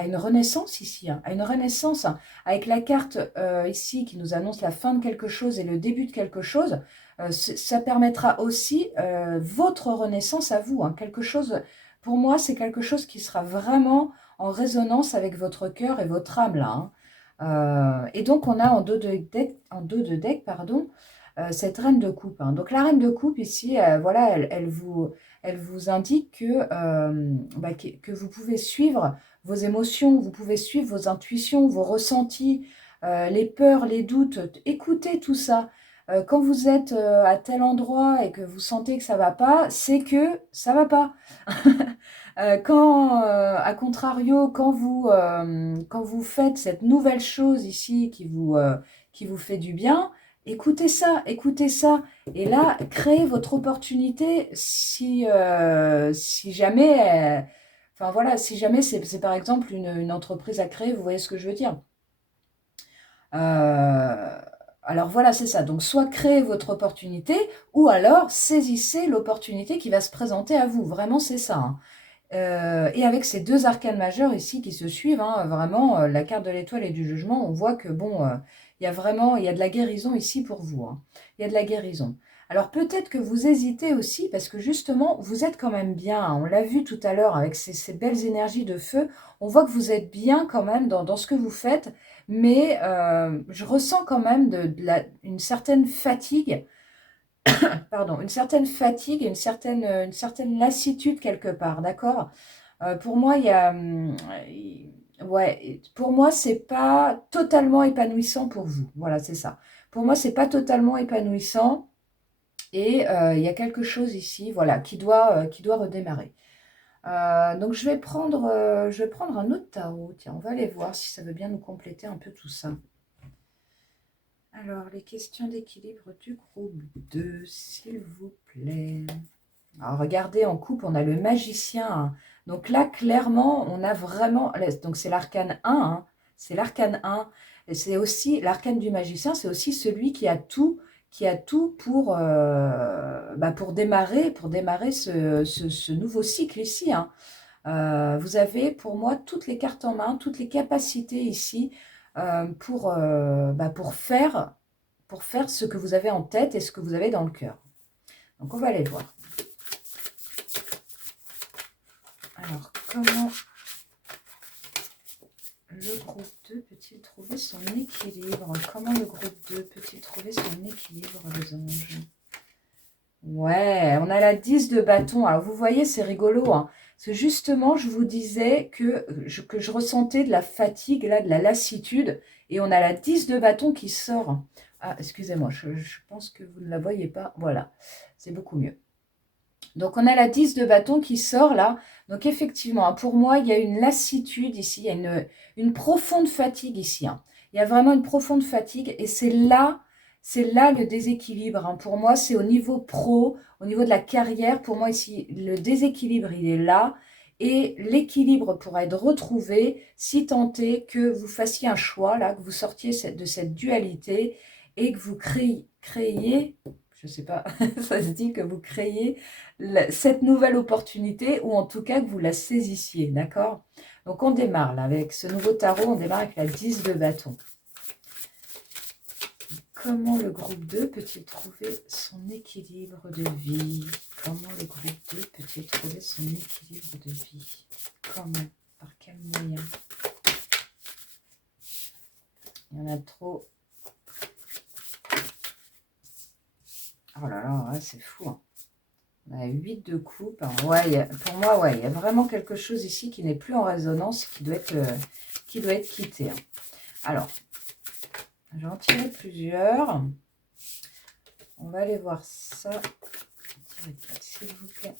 une renaissance ici, hein, à une renaissance, hein, avec la carte ici qui nous annonce la fin de quelque chose et le début de quelque chose. Ça permettra aussi votre renaissance à vous. Hein, quelque chose, pour moi, c'est quelque chose qui sera vraiment en résonance avec votre cœur et votre âme là. Hein. Et donc on a en dos de deck, pardon, cette reine de coupe. Hein. Donc la reine de coupe ici, voilà, elle vous indique que vous pouvez suivre vos émotions, vous pouvez suivre vos intuitions, vos ressentis, les peurs, les doutes. Écoutez tout ça. Quand vous êtes à tel endroit et que vous sentez que ça va pas, c'est que ça va pas. À contrario, quand vous faites cette nouvelle chose ici qui vous fait du bien, écoutez ça, écoutez ça. Et là, créez votre opportunité si jamais, enfin voilà, si jamais c'est par exemple une entreprise à créer, vous voyez ce que je veux dire. Euh, alors voilà, c'est ça. Donc soit créez votre opportunité, ou alors saisissez l'opportunité qui va se présenter à vous. Vraiment, c'est ça, hein. Et avec ces deux arcanes majeures ici qui se suivent, hein, vraiment, la carte de l'étoile et du jugement, on voit que bon, il y a vraiment, il y a de la guérison ici pour vous, hein. Il y a de la guérison. Alors peut-être que vous hésitez aussi parce que justement, vous êtes quand même bien, hein. On l'a vu tout à l'heure avec ces belles énergies de feu. On voit que vous êtes bien quand même dans ce que vous faites, mais je ressens quand même une certaine fatigue, pardon, une certaine fatigue et une certaine lassitude quelque part, d'accord? Pour moi, il y a, ouais, pour moi, c'est pas totalement épanouissant pour vous. Voilà, c'est ça. Pour moi, c'est pas totalement épanouissant et il y a quelque chose ici, voilà, qui doit redémarrer. Donc, je vais prendre un autre tarot. Tiens, on va aller voir si ça veut bien nous compléter un peu tout ça. Alors, les questions d'équilibre du groupe 2, s'il vous plaît. Alors, regardez, en coupe, on a le magicien, hein. Donc là, clairement, on a vraiment... Donc, c'est l'arcane 1, hein. C'est l'arcane 1. Et c'est aussi... L'arcane du magicien, c'est aussi celui qui a tout pour démarrer ce nouveau cycle ici, hein. Vous avez, pour moi, toutes les cartes en main, toutes les capacités ici pour faire ce que vous avez en tête et ce que vous avez dans le cœur. Donc, on va aller voir. Alors, comment le groupe 2 peut-il trouver son équilibre? Comment le groupe 2 peut-il trouver son équilibre, les anges? Ouais, on a la 10 de bâton. Alors, vous voyez, c'est rigolo, hein. Parce que justement, je vous disais que je ressentais de la fatigue, là, de la lassitude. Et on a la 10 de bâton qui sort. Ah, excusez-moi, je pense que vous ne la voyez pas. Voilà, c'est beaucoup mieux. Donc, on a la 10 de bâton qui sort là. Donc, effectivement, hein, pour moi, il y a une lassitude ici. Il y a une profonde fatigue ici, hein. Il y a vraiment une profonde fatigue. Et c'est là le déséquilibre, hein. Pour moi, c'est au niveau pro, au niveau de la carrière. Pour moi, ici, le déséquilibre, il est là. Et l'équilibre pourra être retrouvé si tant est que vous fassiez un choix, là, que vous sortiez de cette dualité et que vous créiez, je ne sais pas, ça se dit que vous créiez cette nouvelle opportunité, ou en tout cas que vous la saisissiez, d'accord? Donc on démarre là, avec ce nouveau tarot, on démarre avec la 10 de bâton. Comment le groupe 2 peut-il trouver son équilibre de vie? Comment le groupe 2 peut-il trouver son équilibre de vie? Comment? Par quel moyen? Il y en a trop. Oh là là, ouais, c'est fou, hein. On a 8 de coupe, hein. Ouais, pour moi, ouais, il y a vraiment quelque chose ici qui n'est plus en résonance, qui doit être quitté, hein. Alors, je vais en tirer plusieurs. On va aller voir ça. S'il vous plaît.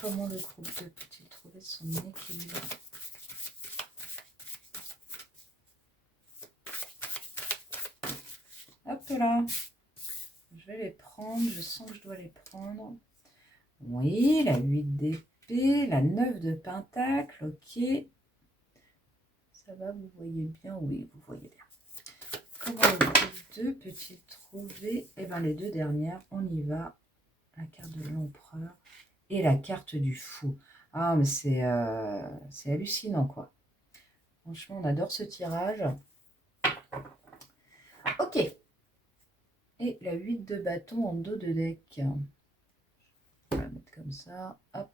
Comment le groupe 2 peut-il trouver son équilibre? Hop là. Je vais les prendre. Je sens que je dois les prendre. Oui, la 8 d'épée, la 9 de pentacle. Ok. Ça va, vous voyez bien? Oui, vous voyez bien. Comment le groupe 2 peut-il trouver? Eh bien, les deux dernières, on y va. La carte de l'empereur et la carte du fou. Ah, mais c'est hallucinant, quoi. Franchement, on adore ce tirage. Ok. Et la 8 de bâton en dos de deck. On va la mettre comme ça. Hop.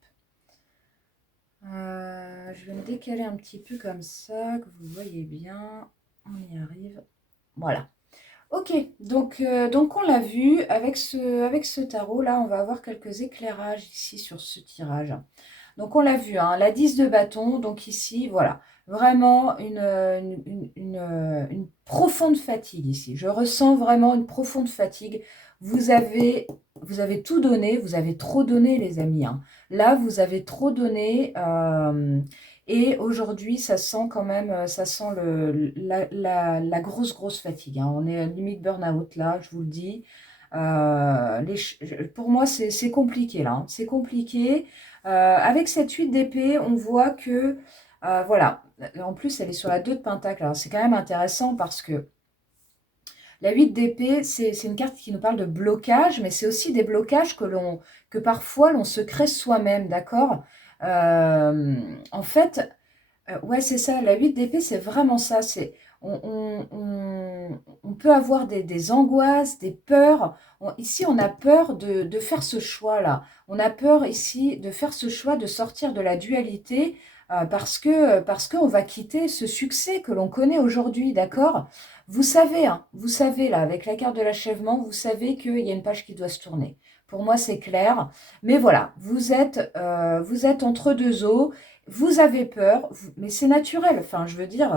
Je vais me décaler un petit peu comme ça, que vous voyez bien. On y arrive. Voilà. Ok, donc on l'a vu, avec ce tarot-là, on va avoir quelques éclairages ici sur ce tirage. Donc on l'a vu, hein, la 10 de bâton, donc ici, voilà, vraiment une profonde fatigue ici. Je ressens vraiment une profonde fatigue. Vous avez tout donné, vous avez trop donné les amis, hein. Là, vous avez trop donné Et aujourd'hui, ça sent quand même, ça sent la grosse, grosse fatigue, hein. On est à limite burn-out là, je vous le dis. Pour moi, c'est compliqué là, hein. C'est compliqué. Avec cette 8 d'épée, on voit que, voilà, en plus, elle est sur la 2 de pentacle. Alors, c'est quand même intéressant parce que la 8 d'épée, c'est une carte qui nous parle de blocage, mais c'est aussi des blocages que parfois l'on se crée soi-même, d'accord? En fait, ouais, c'est ça. La 8 d'épée, c'est vraiment ça. On peut avoir des angoisses, des peurs. Ici, on a peur de faire ce choix-là. On a peur ici de faire ce choix de sortir de la dualité parce qu'on va quitter ce succès que l'on connaît aujourd'hui, d'accord? Vous savez, hein, vous savez là, avec la carte de l'achèvement, vous savez qu'il y a une page qui doit se tourner. Pour moi, c'est clair. Mais voilà, vous êtes entre deux eaux. Vous avez peur, mais c'est naturel. Enfin, je veux dire,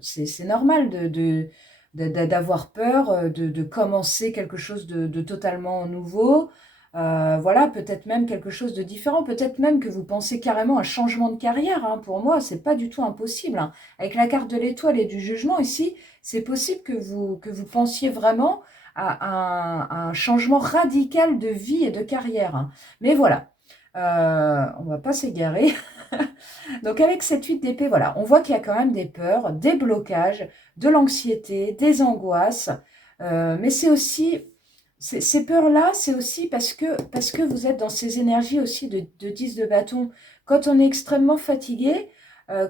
c'est normal d'avoir peur, de commencer quelque chose de totalement nouveau. Voilà, peut-être même quelque chose de différent. Peut-être même que vous pensez carrément à un changement de carrière, hein. Pour moi, c'est pas du tout impossible, hein. Avec la carte de l'étoile et du jugement ici, c'est possible que vous pensiez vraiment à un changement radical de vie et de carrière, hein. Mais voilà, on va pas s'égarer. Donc avec cette 8 d'épée, voilà, on voit qu'il y a quand même des peurs, des blocages, de l'anxiété, des angoisses. Mais c'est aussi, ces peurs-là, c'est aussi parce que vous êtes dans ces énergies aussi de 10 de bâton. Quand on est extrêmement fatigué,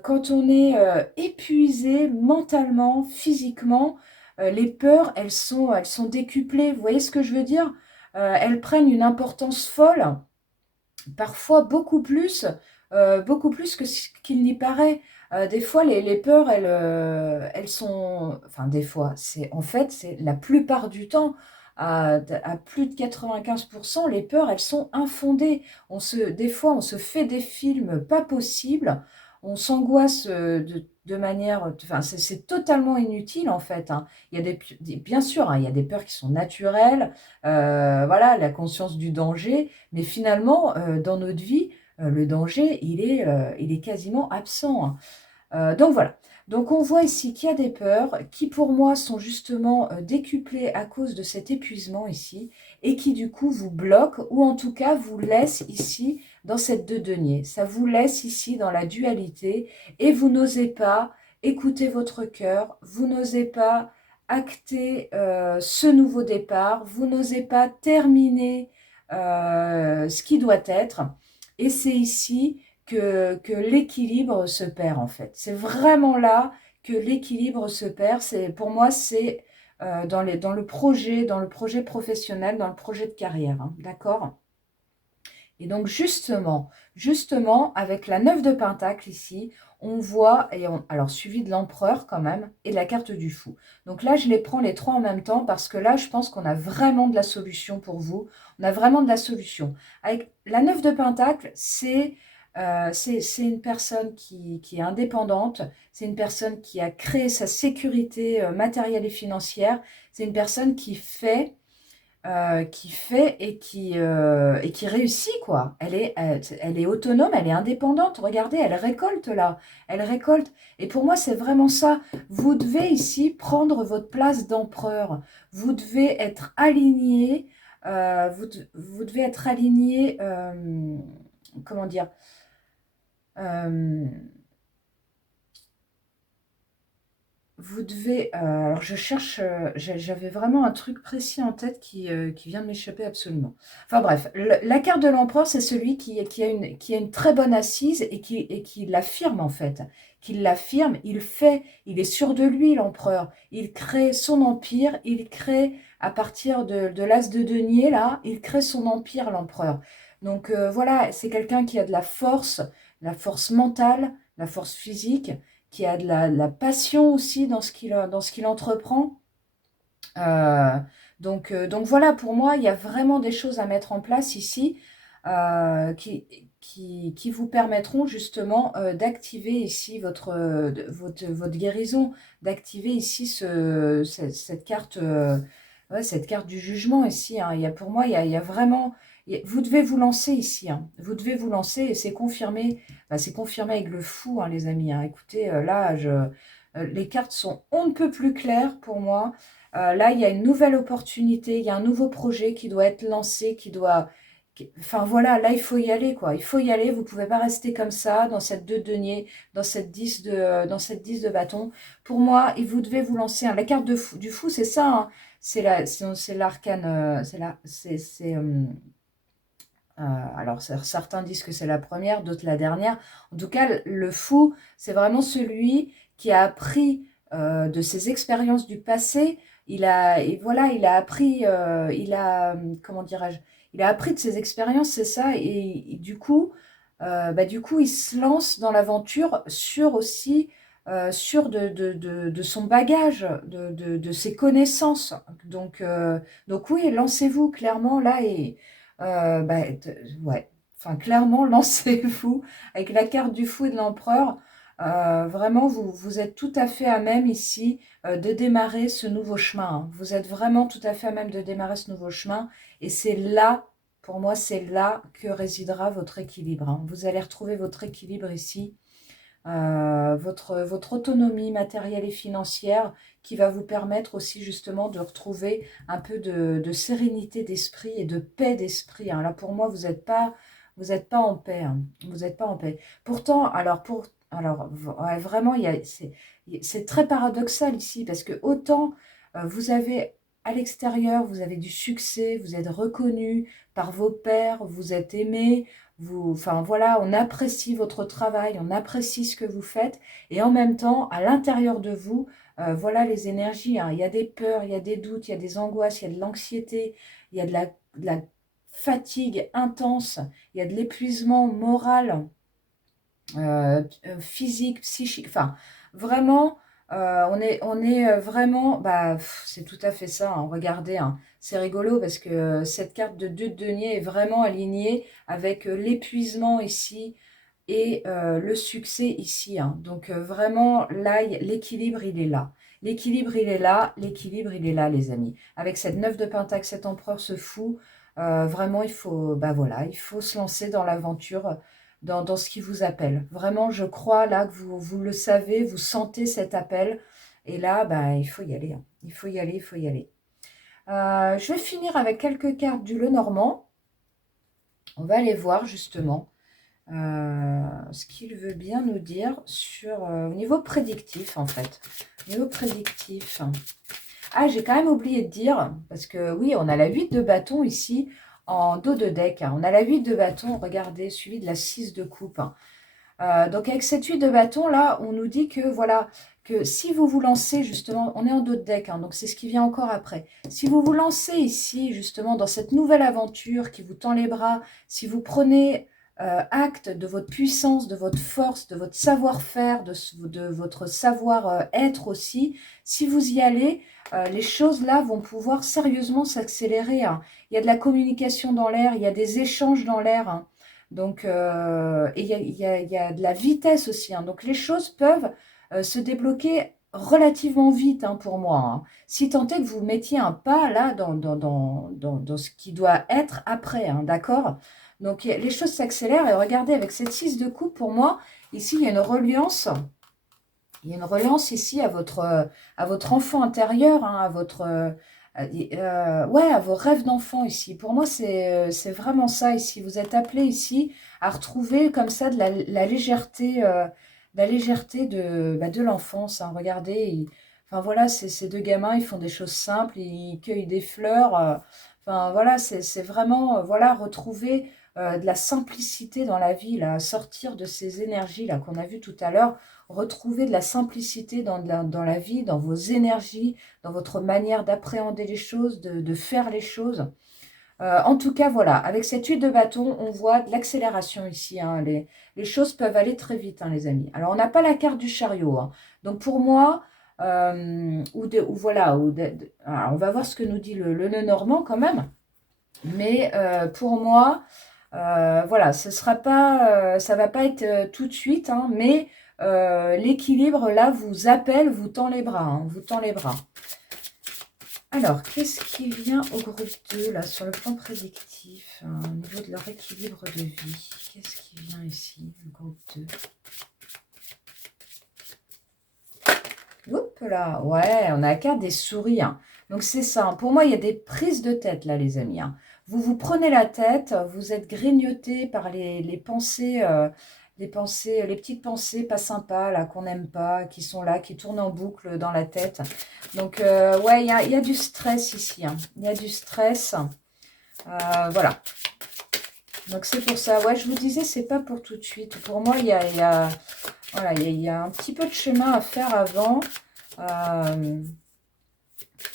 quand on est épuisé mentalement, physiquement, les peurs, elles sont décuplées. Vous voyez ce que je veux dire? Elles prennent une importance folle, parfois beaucoup plus que ce qu'il n'y paraît. Des fois, les peurs, elles sont... Enfin, des fois, en fait, c'est la plupart du temps, à plus de 95%, les peurs, elles sont infondées. Des fois, on se fait des films pas possibles, on s'angoisse de manière... Enfin, c'est totalement inutile, en fait, hein. Il y a bien sûr, hein, il y a des peurs qui sont naturelles, voilà, la conscience du danger, mais finalement, dans notre vie, le danger, il est quasiment absent, hein. Donc voilà. Donc on voit ici qu'il y a des peurs qui pour moi sont justement décuplées à cause de cet épuisement ici et qui du coup vous bloquent ou en tout cas vous laissent ici dans cette deux deniers. Ça vous laisse ici dans la dualité et vous n'osez pas écouter votre cœur, vous n'osez pas acter ce nouveau départ, vous n'osez pas terminer ce qui doit être. Et c'est ici que l'équilibre se perd en fait. C'est vraiment là que l'équilibre se perd. Pour moi, c'est dans le projet professionnel, dans le projet de carrière, hein, d'accord? Et donc justement, avec la 9 de Pentacle ici, on voit, alors suivi de l'empereur quand même, et de la carte du fou. Donc là, je les prends les trois en même temps parce que là, je pense qu'on a vraiment de la solution pour vous. On a vraiment de la solution. Avec la 9 de Pentacle, c'est une personne qui est indépendante, c'est une personne qui a créé sa sécurité matérielle et financière, c'est une personne qui fait et qui réussit, quoi. Elle est autonome, elle est indépendante. Regardez, elle récolte là, elle récolte. Et pour moi, c'est vraiment ça. Vous devez ici prendre votre place d'empereur. Vous devez être aligné. Vous devez être aligné. Comment dire? euh, Vous devez... alors je cherche, j'avais vraiment un truc précis en tête qui vient de m'échapper absolument. Enfin bref, la carte de l'empereur, c'est celui qui a une très bonne assise et qui l'affirme en fait. Qu'il l'affirme, il fait, il est sûr de lui l'empereur. Il crée son empire, il crée à partir de l'as de denier là, il crée son empire l'empereur. Donc voilà, c'est quelqu'un qui a de la force mentale, la force physique, qui a de la passion aussi dans ce qu'il entreprend. Euh, donc voilà, pour moi, il y a vraiment des choses à mettre en place ici qui vous permettront justement d'activer ici votre guérison, d'activer ici cette carte, ouais, cette carte du jugement ici, hein. Pour moi, il y a vraiment, Vous devez vous lancer ici, hein. Vous devez vous lancer et c'est confirmé avec le fou, hein, les amis, hein. Écoutez, là, les cartes sont on ne peut plus claires pour moi. Là, il y a une nouvelle opportunité, il y a un nouveau projet qui doit être lancé, enfin voilà, là, il faut y aller, quoi. Il faut y aller, vous ne pouvez pas rester comme ça, dans cette 2 de denier, dans cette 10 de bâton. Pour moi, et vous devez vous lancer, hein. La carte du fou, c'est ça, hein. C'est l'arcane, alors certains disent que c'est la première, d'autres la dernière. En tout cas, le fou, c'est vraiment celui qui a appris de ses expériences du passé. Et voilà, il a appris, comment dirais-je, il a appris de ses expériences, c'est ça. Et du coup, il se lance dans l'aventure sur aussi, sur de son bagage, de ses connaissances. Donc oui, lancez-vous clairement là et ouais, enfin clairement, lancez-vous avec la carte du fou et de l'empereur. Vraiment, vous êtes tout à fait à même ici de démarrer ce nouveau chemin, hein. Vous êtes vraiment tout à fait à même de démarrer ce nouveau chemin. Et c'est là, pour moi, c'est là que résidera votre équilibre, hein. Vous allez retrouver votre équilibre ici, votre autonomie matérielle et financière qui va vous permettre aussi justement de retrouver un peu de sérénité d'esprit et de paix d'esprit, hein. Là, pour moi, vous êtes pas en paix, hein. Vous n'êtes pas en paix. Pourtant, ouais, vraiment, c'est très paradoxal ici parce que autant vous avez à l'extérieur, vous avez du succès, vous êtes reconnu par vos pairs, vous êtes aimé, enfin voilà, on apprécie votre travail, on apprécie ce que vous faites, et en même temps, à l'intérieur de vous, voilà les énergies, hein. Il y a des peurs, il y a des doutes, il y a des angoisses, il y a de l'anxiété, il y a de la fatigue intense, il y a de l'épuisement moral, physique, psychique, enfin vraiment, on est vraiment, c'est tout à fait ça, hein. Regardez, hein, c'est rigolo parce que cette carte de 2 de denier est vraiment alignée avec l'épuisement ici et le succès ici, hein. Donc vraiment, là, l'équilibre, il est là. L'équilibre, il est là. L'équilibre, il est là, les amis. Avec cette 9 de Pentacle, cet empereur, ce fou, vraiment, voilà, il faut se lancer dans l'aventure, dans ce qui vous appelle. Vraiment, je crois là que vous le savez, vous sentez cet appel. Et là, il faut y aller, hein. Il faut y aller, il faut y aller. Je vais finir avec quelques cartes du Lenormand. On va aller voir justement ce qu'il veut bien nous dire au niveau prédictif, en fait. Au niveau prédictif. Ah, j'ai quand même oublié de dire, parce que oui, on a la 8 de bâton ici en dos de deck, hein. On a la 8 de bâton, regardez, suivi de la 6 de coupe, hein. Donc avec cette 8 de bâton là, on nous dit que voilà, que si vous vous lancez justement, on est en dos de deck, hein, donc c'est ce qui vient encore après. Si vous vous lancez ici justement dans cette nouvelle aventure qui vous tend les bras, si vous prenez acte de votre puissance, de votre force, de votre savoir-faire, de votre savoir-être aussi, si vous y allez, les choses là vont pouvoir sérieusement s'accélérer, hein. Il y a de la communication dans l'air, il y a des échanges dans l'air, hein. Donc, et il y a de la vitesse aussi, hein. Donc, les choses peuvent se débloquer relativement vite, hein, pour moi, hein. Si tant est que vous mettiez un pas là dans ce qui doit être après, hein, d'accord? Donc, les choses s'accélèrent. Et regardez, avec cette 6 de coupe, pour moi, ici, il y a une reliance. Il y a une reliance ici à votre enfant intérieur, hein, ouais, à vos rêves d'enfant ici. Pour moi, c'est vraiment ça ici. Vous êtes appelé ici à retrouver comme ça de la légèreté de l'enfance, hein. Regardez, enfin voilà, ces deux gamins, ils font des choses simples, ils cueillent des fleurs. Enfin voilà, c'est vraiment, voilà, retrouver de la simplicité dans la vie, là, sortir de ces énergies là qu'on a vues tout à l'heure, retrouver de la simplicité dans la vie, dans vos énergies, dans votre manière d'appréhender les choses, de faire les choses. En tout cas, voilà, avec cette huile de bâton, on voit de l'accélération ici, hein. Les choses peuvent aller très vite, hein, les amis. Alors, on n'a pas la carte du chariot, hein. Donc, pour moi, voilà, alors, on va voir ce que nous dit le Lenormand quand même. Mais pour moi, voilà, ça va pas être tout de suite, hein, mais l'équilibre là vous appelle, vous tend les bras, hein, vous tend les bras. Alors, qu'est-ce qui vient au groupe 2, là, sur le plan prédictif, au niveau de leur équilibre de vie? Qu'est-ce qui vient ici, le groupe 2? Oups là, ouais, on a la carte des souris, hein. Donc c'est ça, hein. Pour moi, il y a des prises de tête, là, les amis, hein. Vous vous prenez la tête, vous êtes grignoté par les petites pensées pas sympas, là, qu'on n'aime pas, qui sont là, qui tournent en boucle dans la tête. Donc, ouais, il y a du stress ici, hein. Il y a du stress. Voilà. Donc, c'est pour ça. Ouais, je vous disais, c'est pas pour tout de suite. Pour moi, voilà, il y a un petit peu de chemin à faire euh,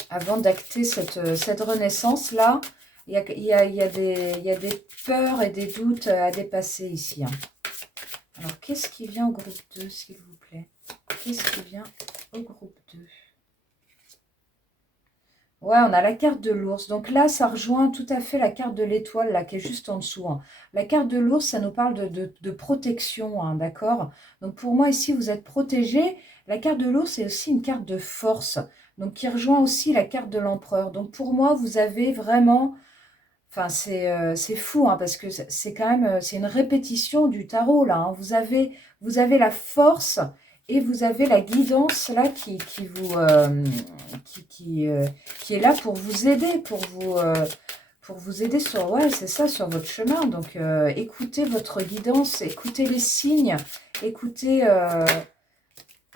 avant d'acter cette renaissance-là. Il y a des peurs et des doutes à dépasser ici, hein. Alors, qu'est-ce qui vient au groupe 2, s'il vous plaît? Qu'est-ce qui vient au groupe 2? Ouais, on a la carte de l'ours. Donc là, ça rejoint tout à fait la carte de l'étoile, là, qui est juste en dessous, hein. La carte de l'ours, ça nous parle de protection, hein, d'accord? Donc pour moi, ici, vous êtes protégé. La carte de l'ours, c'est aussi une carte de force, donc qui rejoint aussi la carte de l'empereur. Donc pour moi, vous avez vraiment... Enfin, c'est fou, hein, parce que c'est quand même... C'est une répétition du tarot, là, hein. Vous avez la force et vous avez la guidance, là, qui est là pour vous aider, pour vous aider sur, ouais, c'est ça, sur votre chemin. Donc, écoutez votre guidance, écoutez les signes, écoutez,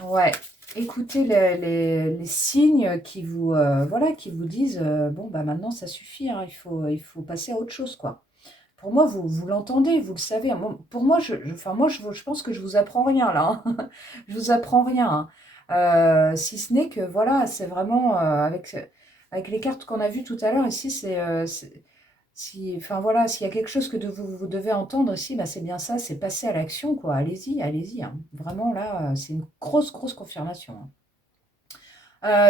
ouais, écoutez les signes qui vous, voilà, qui vous disent, bon, bah maintenant, ça suffit, hein, il faut passer à autre chose, quoi. Pour moi, vous l'entendez, vous le savez. Pour moi, enfin, moi je pense que je vous apprends rien, là, hein. Je vous apprends rien, hein. Si ce n'est que, voilà, c'est vraiment, avec les cartes qu'on a vues tout à l'heure, ici, si, enfin, voilà, s'il y a quelque chose que vous devez entendre ici, bah, c'est bien ça, c'est passer à l'action, quoi. Allez-y, allez-y, hein. Vraiment, là, c'est une grosse, grosse confirmation, hein.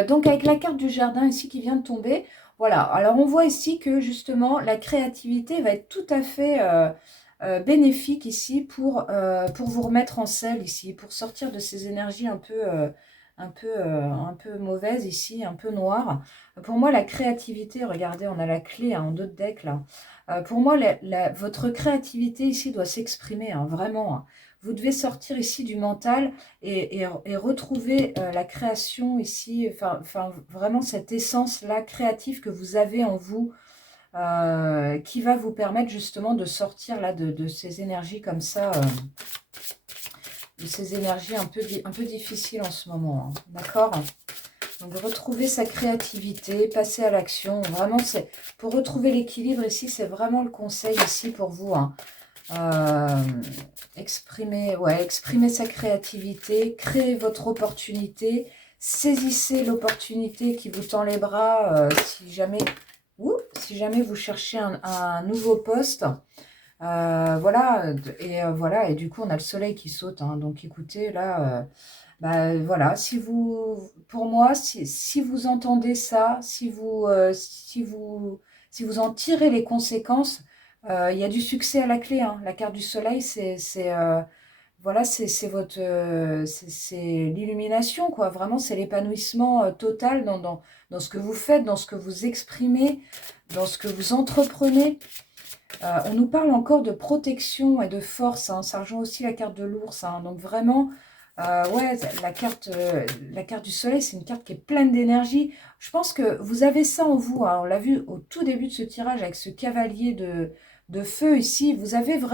Donc avec la carte du jardin ici qui vient de tomber, voilà. Alors on voit ici que justement la créativité va être tout à fait bénéfique ici pour vous remettre en selle ici, pour sortir de ces énergies un peu mauvaises ici, un peu noires. Pour moi la créativité, regardez, on a la clé, hein, en dos de deck là. Pour moi votre créativité ici doit s'exprimer, hein, vraiment, hein. Vous devez sortir ici du mental et retrouver la création ici, enfin vraiment cette essence-là créative que vous avez en vous, qui va vous permettre justement de sortir là de ces énergies comme ça, de ces énergies un peu difficiles en ce moment, hein. D'accord? Donc retrouver sa créativité, passer à l'action, vraiment c'est pour retrouver l'équilibre ici, c'est vraiment le conseil ici pour vous, hein. Euh, exprimer sa créativité, créer votre opportunité, saisissez l'opportunité qui vous tend les bras si jamais vous cherchez un nouveau poste. Voilà, voilà, et du coup on a le soleil qui saute, hein. Donc écoutez, là, bah, voilà, pour moi, si vous entendez ça, si vous en tirez les conséquences, il y a du succès à la clé, hein. La carte du soleil, voilà, c'est votre, c'est l'illumination, quoi. Vraiment, c'est l'épanouissement total dans ce que vous faites, dans ce que vous exprimez, dans ce que vous entreprenez. On nous parle encore de protection et de force, hein. Ça rejoint aussi la carte de l'ours, hein. Donc vraiment, ouais, la carte du soleil, c'est une carte qui est pleine d'énergie. Je pense que vous avez ça en vous, hein. On l'a vu au tout début de ce tirage avec ce cavalier de feu ici. Vous avez de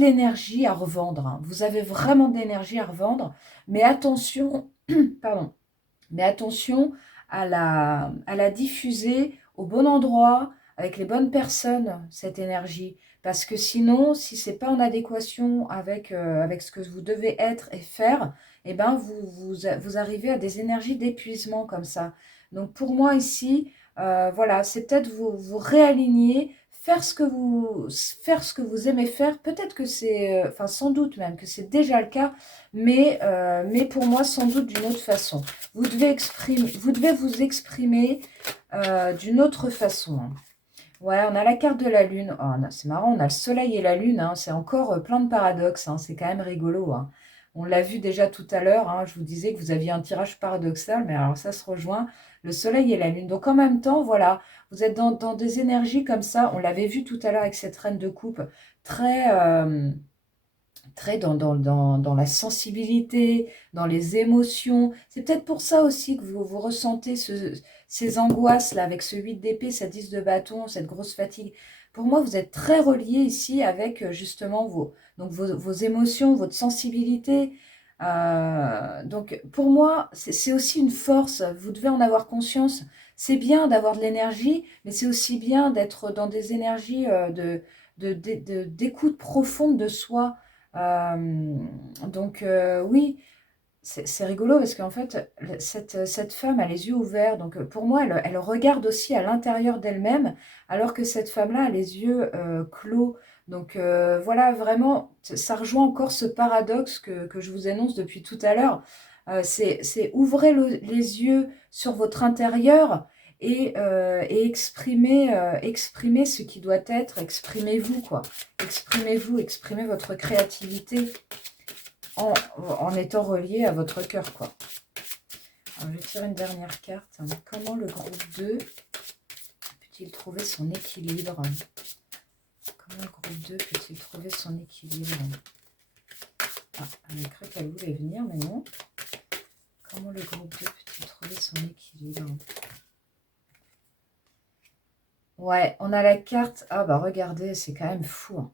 l'énergie à revendre, hein. Vous avez vraiment de l'énergie à revendre. Mais attention, pardon, mais attention à la diffuser au bon endroit, avec les bonnes personnes, cette énergie. Parce que sinon, si c'est pas en adéquation avec ce que vous devez être et faire, eh ben vous arrivez à des énergies d'épuisement comme ça. Donc pour moi ici, voilà, c'est peut-être vous réaligner, faire ce que vous aimez faire. Peut-être que c'est, enfin sans doute même que c'est déjà le cas, mais pour moi sans doute d'une autre façon. Vous devez vous exprimer d'une autre façon, hein. Ouais, on a la carte de la lune. Oh, c'est marrant, on a le soleil et la lune, hein. C'est encore plein de paradoxes, hein. C'est quand même rigolo, hein. On l'a vu déjà tout à l'heure, hein, je vous disais que vous aviez un tirage paradoxal, mais alors ça se rejoint, le soleil et la lune. Donc en même temps, voilà, vous êtes dans des énergies comme ça, on l'avait vu tout à l'heure avec cette reine de coupe, très, très dans la sensibilité, dans les émotions. C'est peut-être pour ça aussi que vous ressentez ces angoisses-là avec ce 8 d'épée, cette 10 de bâton, cette grosse fatigue. Pour moi, vous êtes très relié ici avec justement vos émotions, votre sensibilité. Donc pour moi, c'est aussi une force. Vous devez en avoir conscience. C'est bien d'avoir de l'énergie, mais c'est aussi bien d'être dans des énergies d'écoute profonde de soi. Euh, donc oui, c'est rigolo parce qu'en fait, cette femme a les yeux ouverts. Donc pour moi, elle regarde aussi à l'intérieur d'elle-même, alors que cette femme-là a les yeux clos. Donc voilà, vraiment, ça rejoint encore ce paradoxe que je vous énonce depuis tout à l'heure. C'est ouvrez les yeux sur votre intérieur et exprimez ce qui doit être. Exprimez-vous, quoi. Exprimez-vous, exprimez votre créativité en étant relié à votre cœur, quoi. Alors, je vais tirer une dernière carte. Comment le groupe 2 peut-il trouver son équilibre? Comment le groupe 2 peut-il trouver son équilibre? Ah, elle a cru qu'elle voulait venir, mais non. Comment le groupe 2 peut-il trouver son équilibre? Ouais, on a la carte... Ah bah regardez, c'est quand même fou, hein.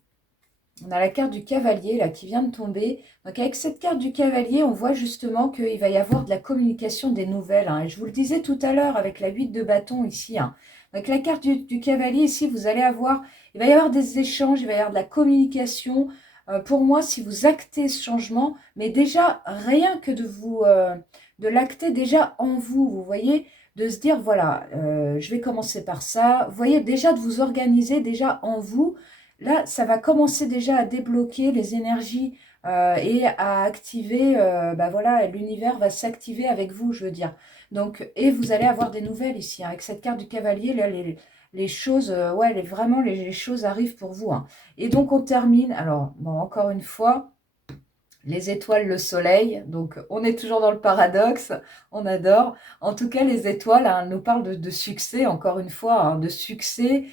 On a la carte du cavalier là qui vient de tomber. Donc avec cette carte du cavalier, on voit justement qu'il va y avoir de la communication des nouvelles, hein. Et je vous le disais tout à l'heure avec la 8 de bâton ici, hein. Donc la carte du cavalier ici, vous allez avoir, il va y avoir des échanges, il va y avoir de la communication. Pour moi, si vous actez ce changement, mais déjà rien que de l'acter déjà en vous, vous voyez, de se dire voilà, je vais commencer par ça. Vous voyez déjà de vous organiser déjà en vous. Là, ça va commencer déjà à débloquer les énergies et à activer, bah voilà, l'univers va s'activer avec vous, je veux dire. Donc, et vous allez avoir des nouvelles ici, hein. Avec cette carte du cavalier, là, les choses, ouais, vraiment, les choses arrivent pour vous, hein. Et donc, on termine, alors, bon, encore une fois, les étoiles, le soleil, donc on est toujours dans le paradoxe, on adore. En tout cas, les étoiles, hein, nous parlent de succès, encore une fois, hein, de succès.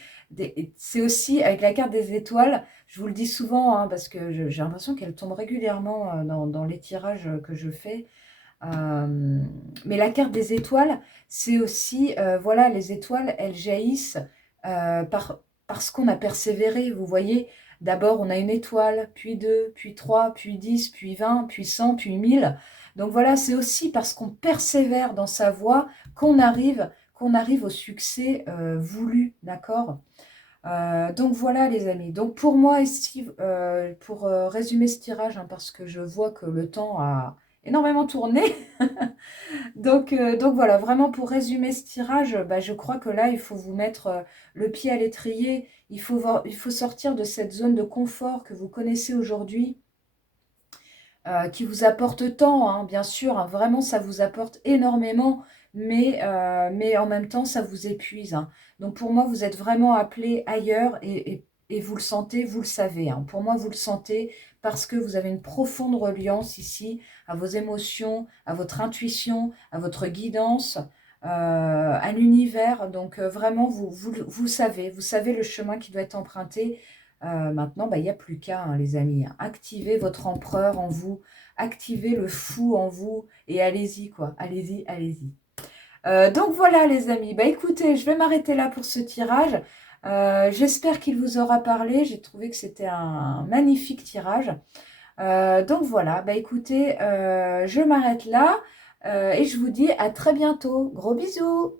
C'est aussi, avec la carte des étoiles, je vous le dis souvent, hein, parce que j'ai l'impression qu'elle tombe régulièrement dans les tirages que je fais. Euh, mais la carte des étoiles, c'est aussi, voilà, les étoiles, elles jaillissent parce qu'on a persévéré, vous voyez. D'abord, on a une étoile, puis deux, puis trois, puis 10, puis 20, puis 100, puis 1000. Donc voilà, c'est aussi parce qu'on persévère dans sa voie qu'on arrive au succès voulu, d'accord. Donc voilà les amis. Donc pour moi ici, pour résumer ce tirage, hein, parce que je vois que le temps a énormément tourné. Donc voilà, vraiment pour résumer ce tirage, bah, je crois que là, il faut vous mettre le pied à l'étrier. Il faut sortir de cette zone de confort que vous connaissez aujourd'hui, qui vous apporte tant, hein, bien sûr, hein, vraiment, ça vous apporte énormément, mais en même temps, ça vous épuise, hein. Donc pour moi, vous êtes vraiment appelé ailleurs et vous le sentez, vous le savez, hein. Pour moi, vous le sentez parce que vous avez une profonde reliance ici à vos émotions, à votre intuition, à votre guidance, à l'univers. Donc vraiment, vous savez le chemin qui doit être emprunté. Maintenant, bah, il n'y a plus qu'à, hein, les amis, hein. Activez votre empereur en vous, activez le fou en vous et allez-y, quoi. Allez-y, allez-y. Donc voilà, les amis. Bah écoutez, je vais m'arrêter là pour ce tirage. J'espère qu'il vous aura parlé. J'ai trouvé que c'était un magnifique tirage. Donc voilà, bah écoutez, je m'arrête là et je vous dis à très bientôt. Gros bisous!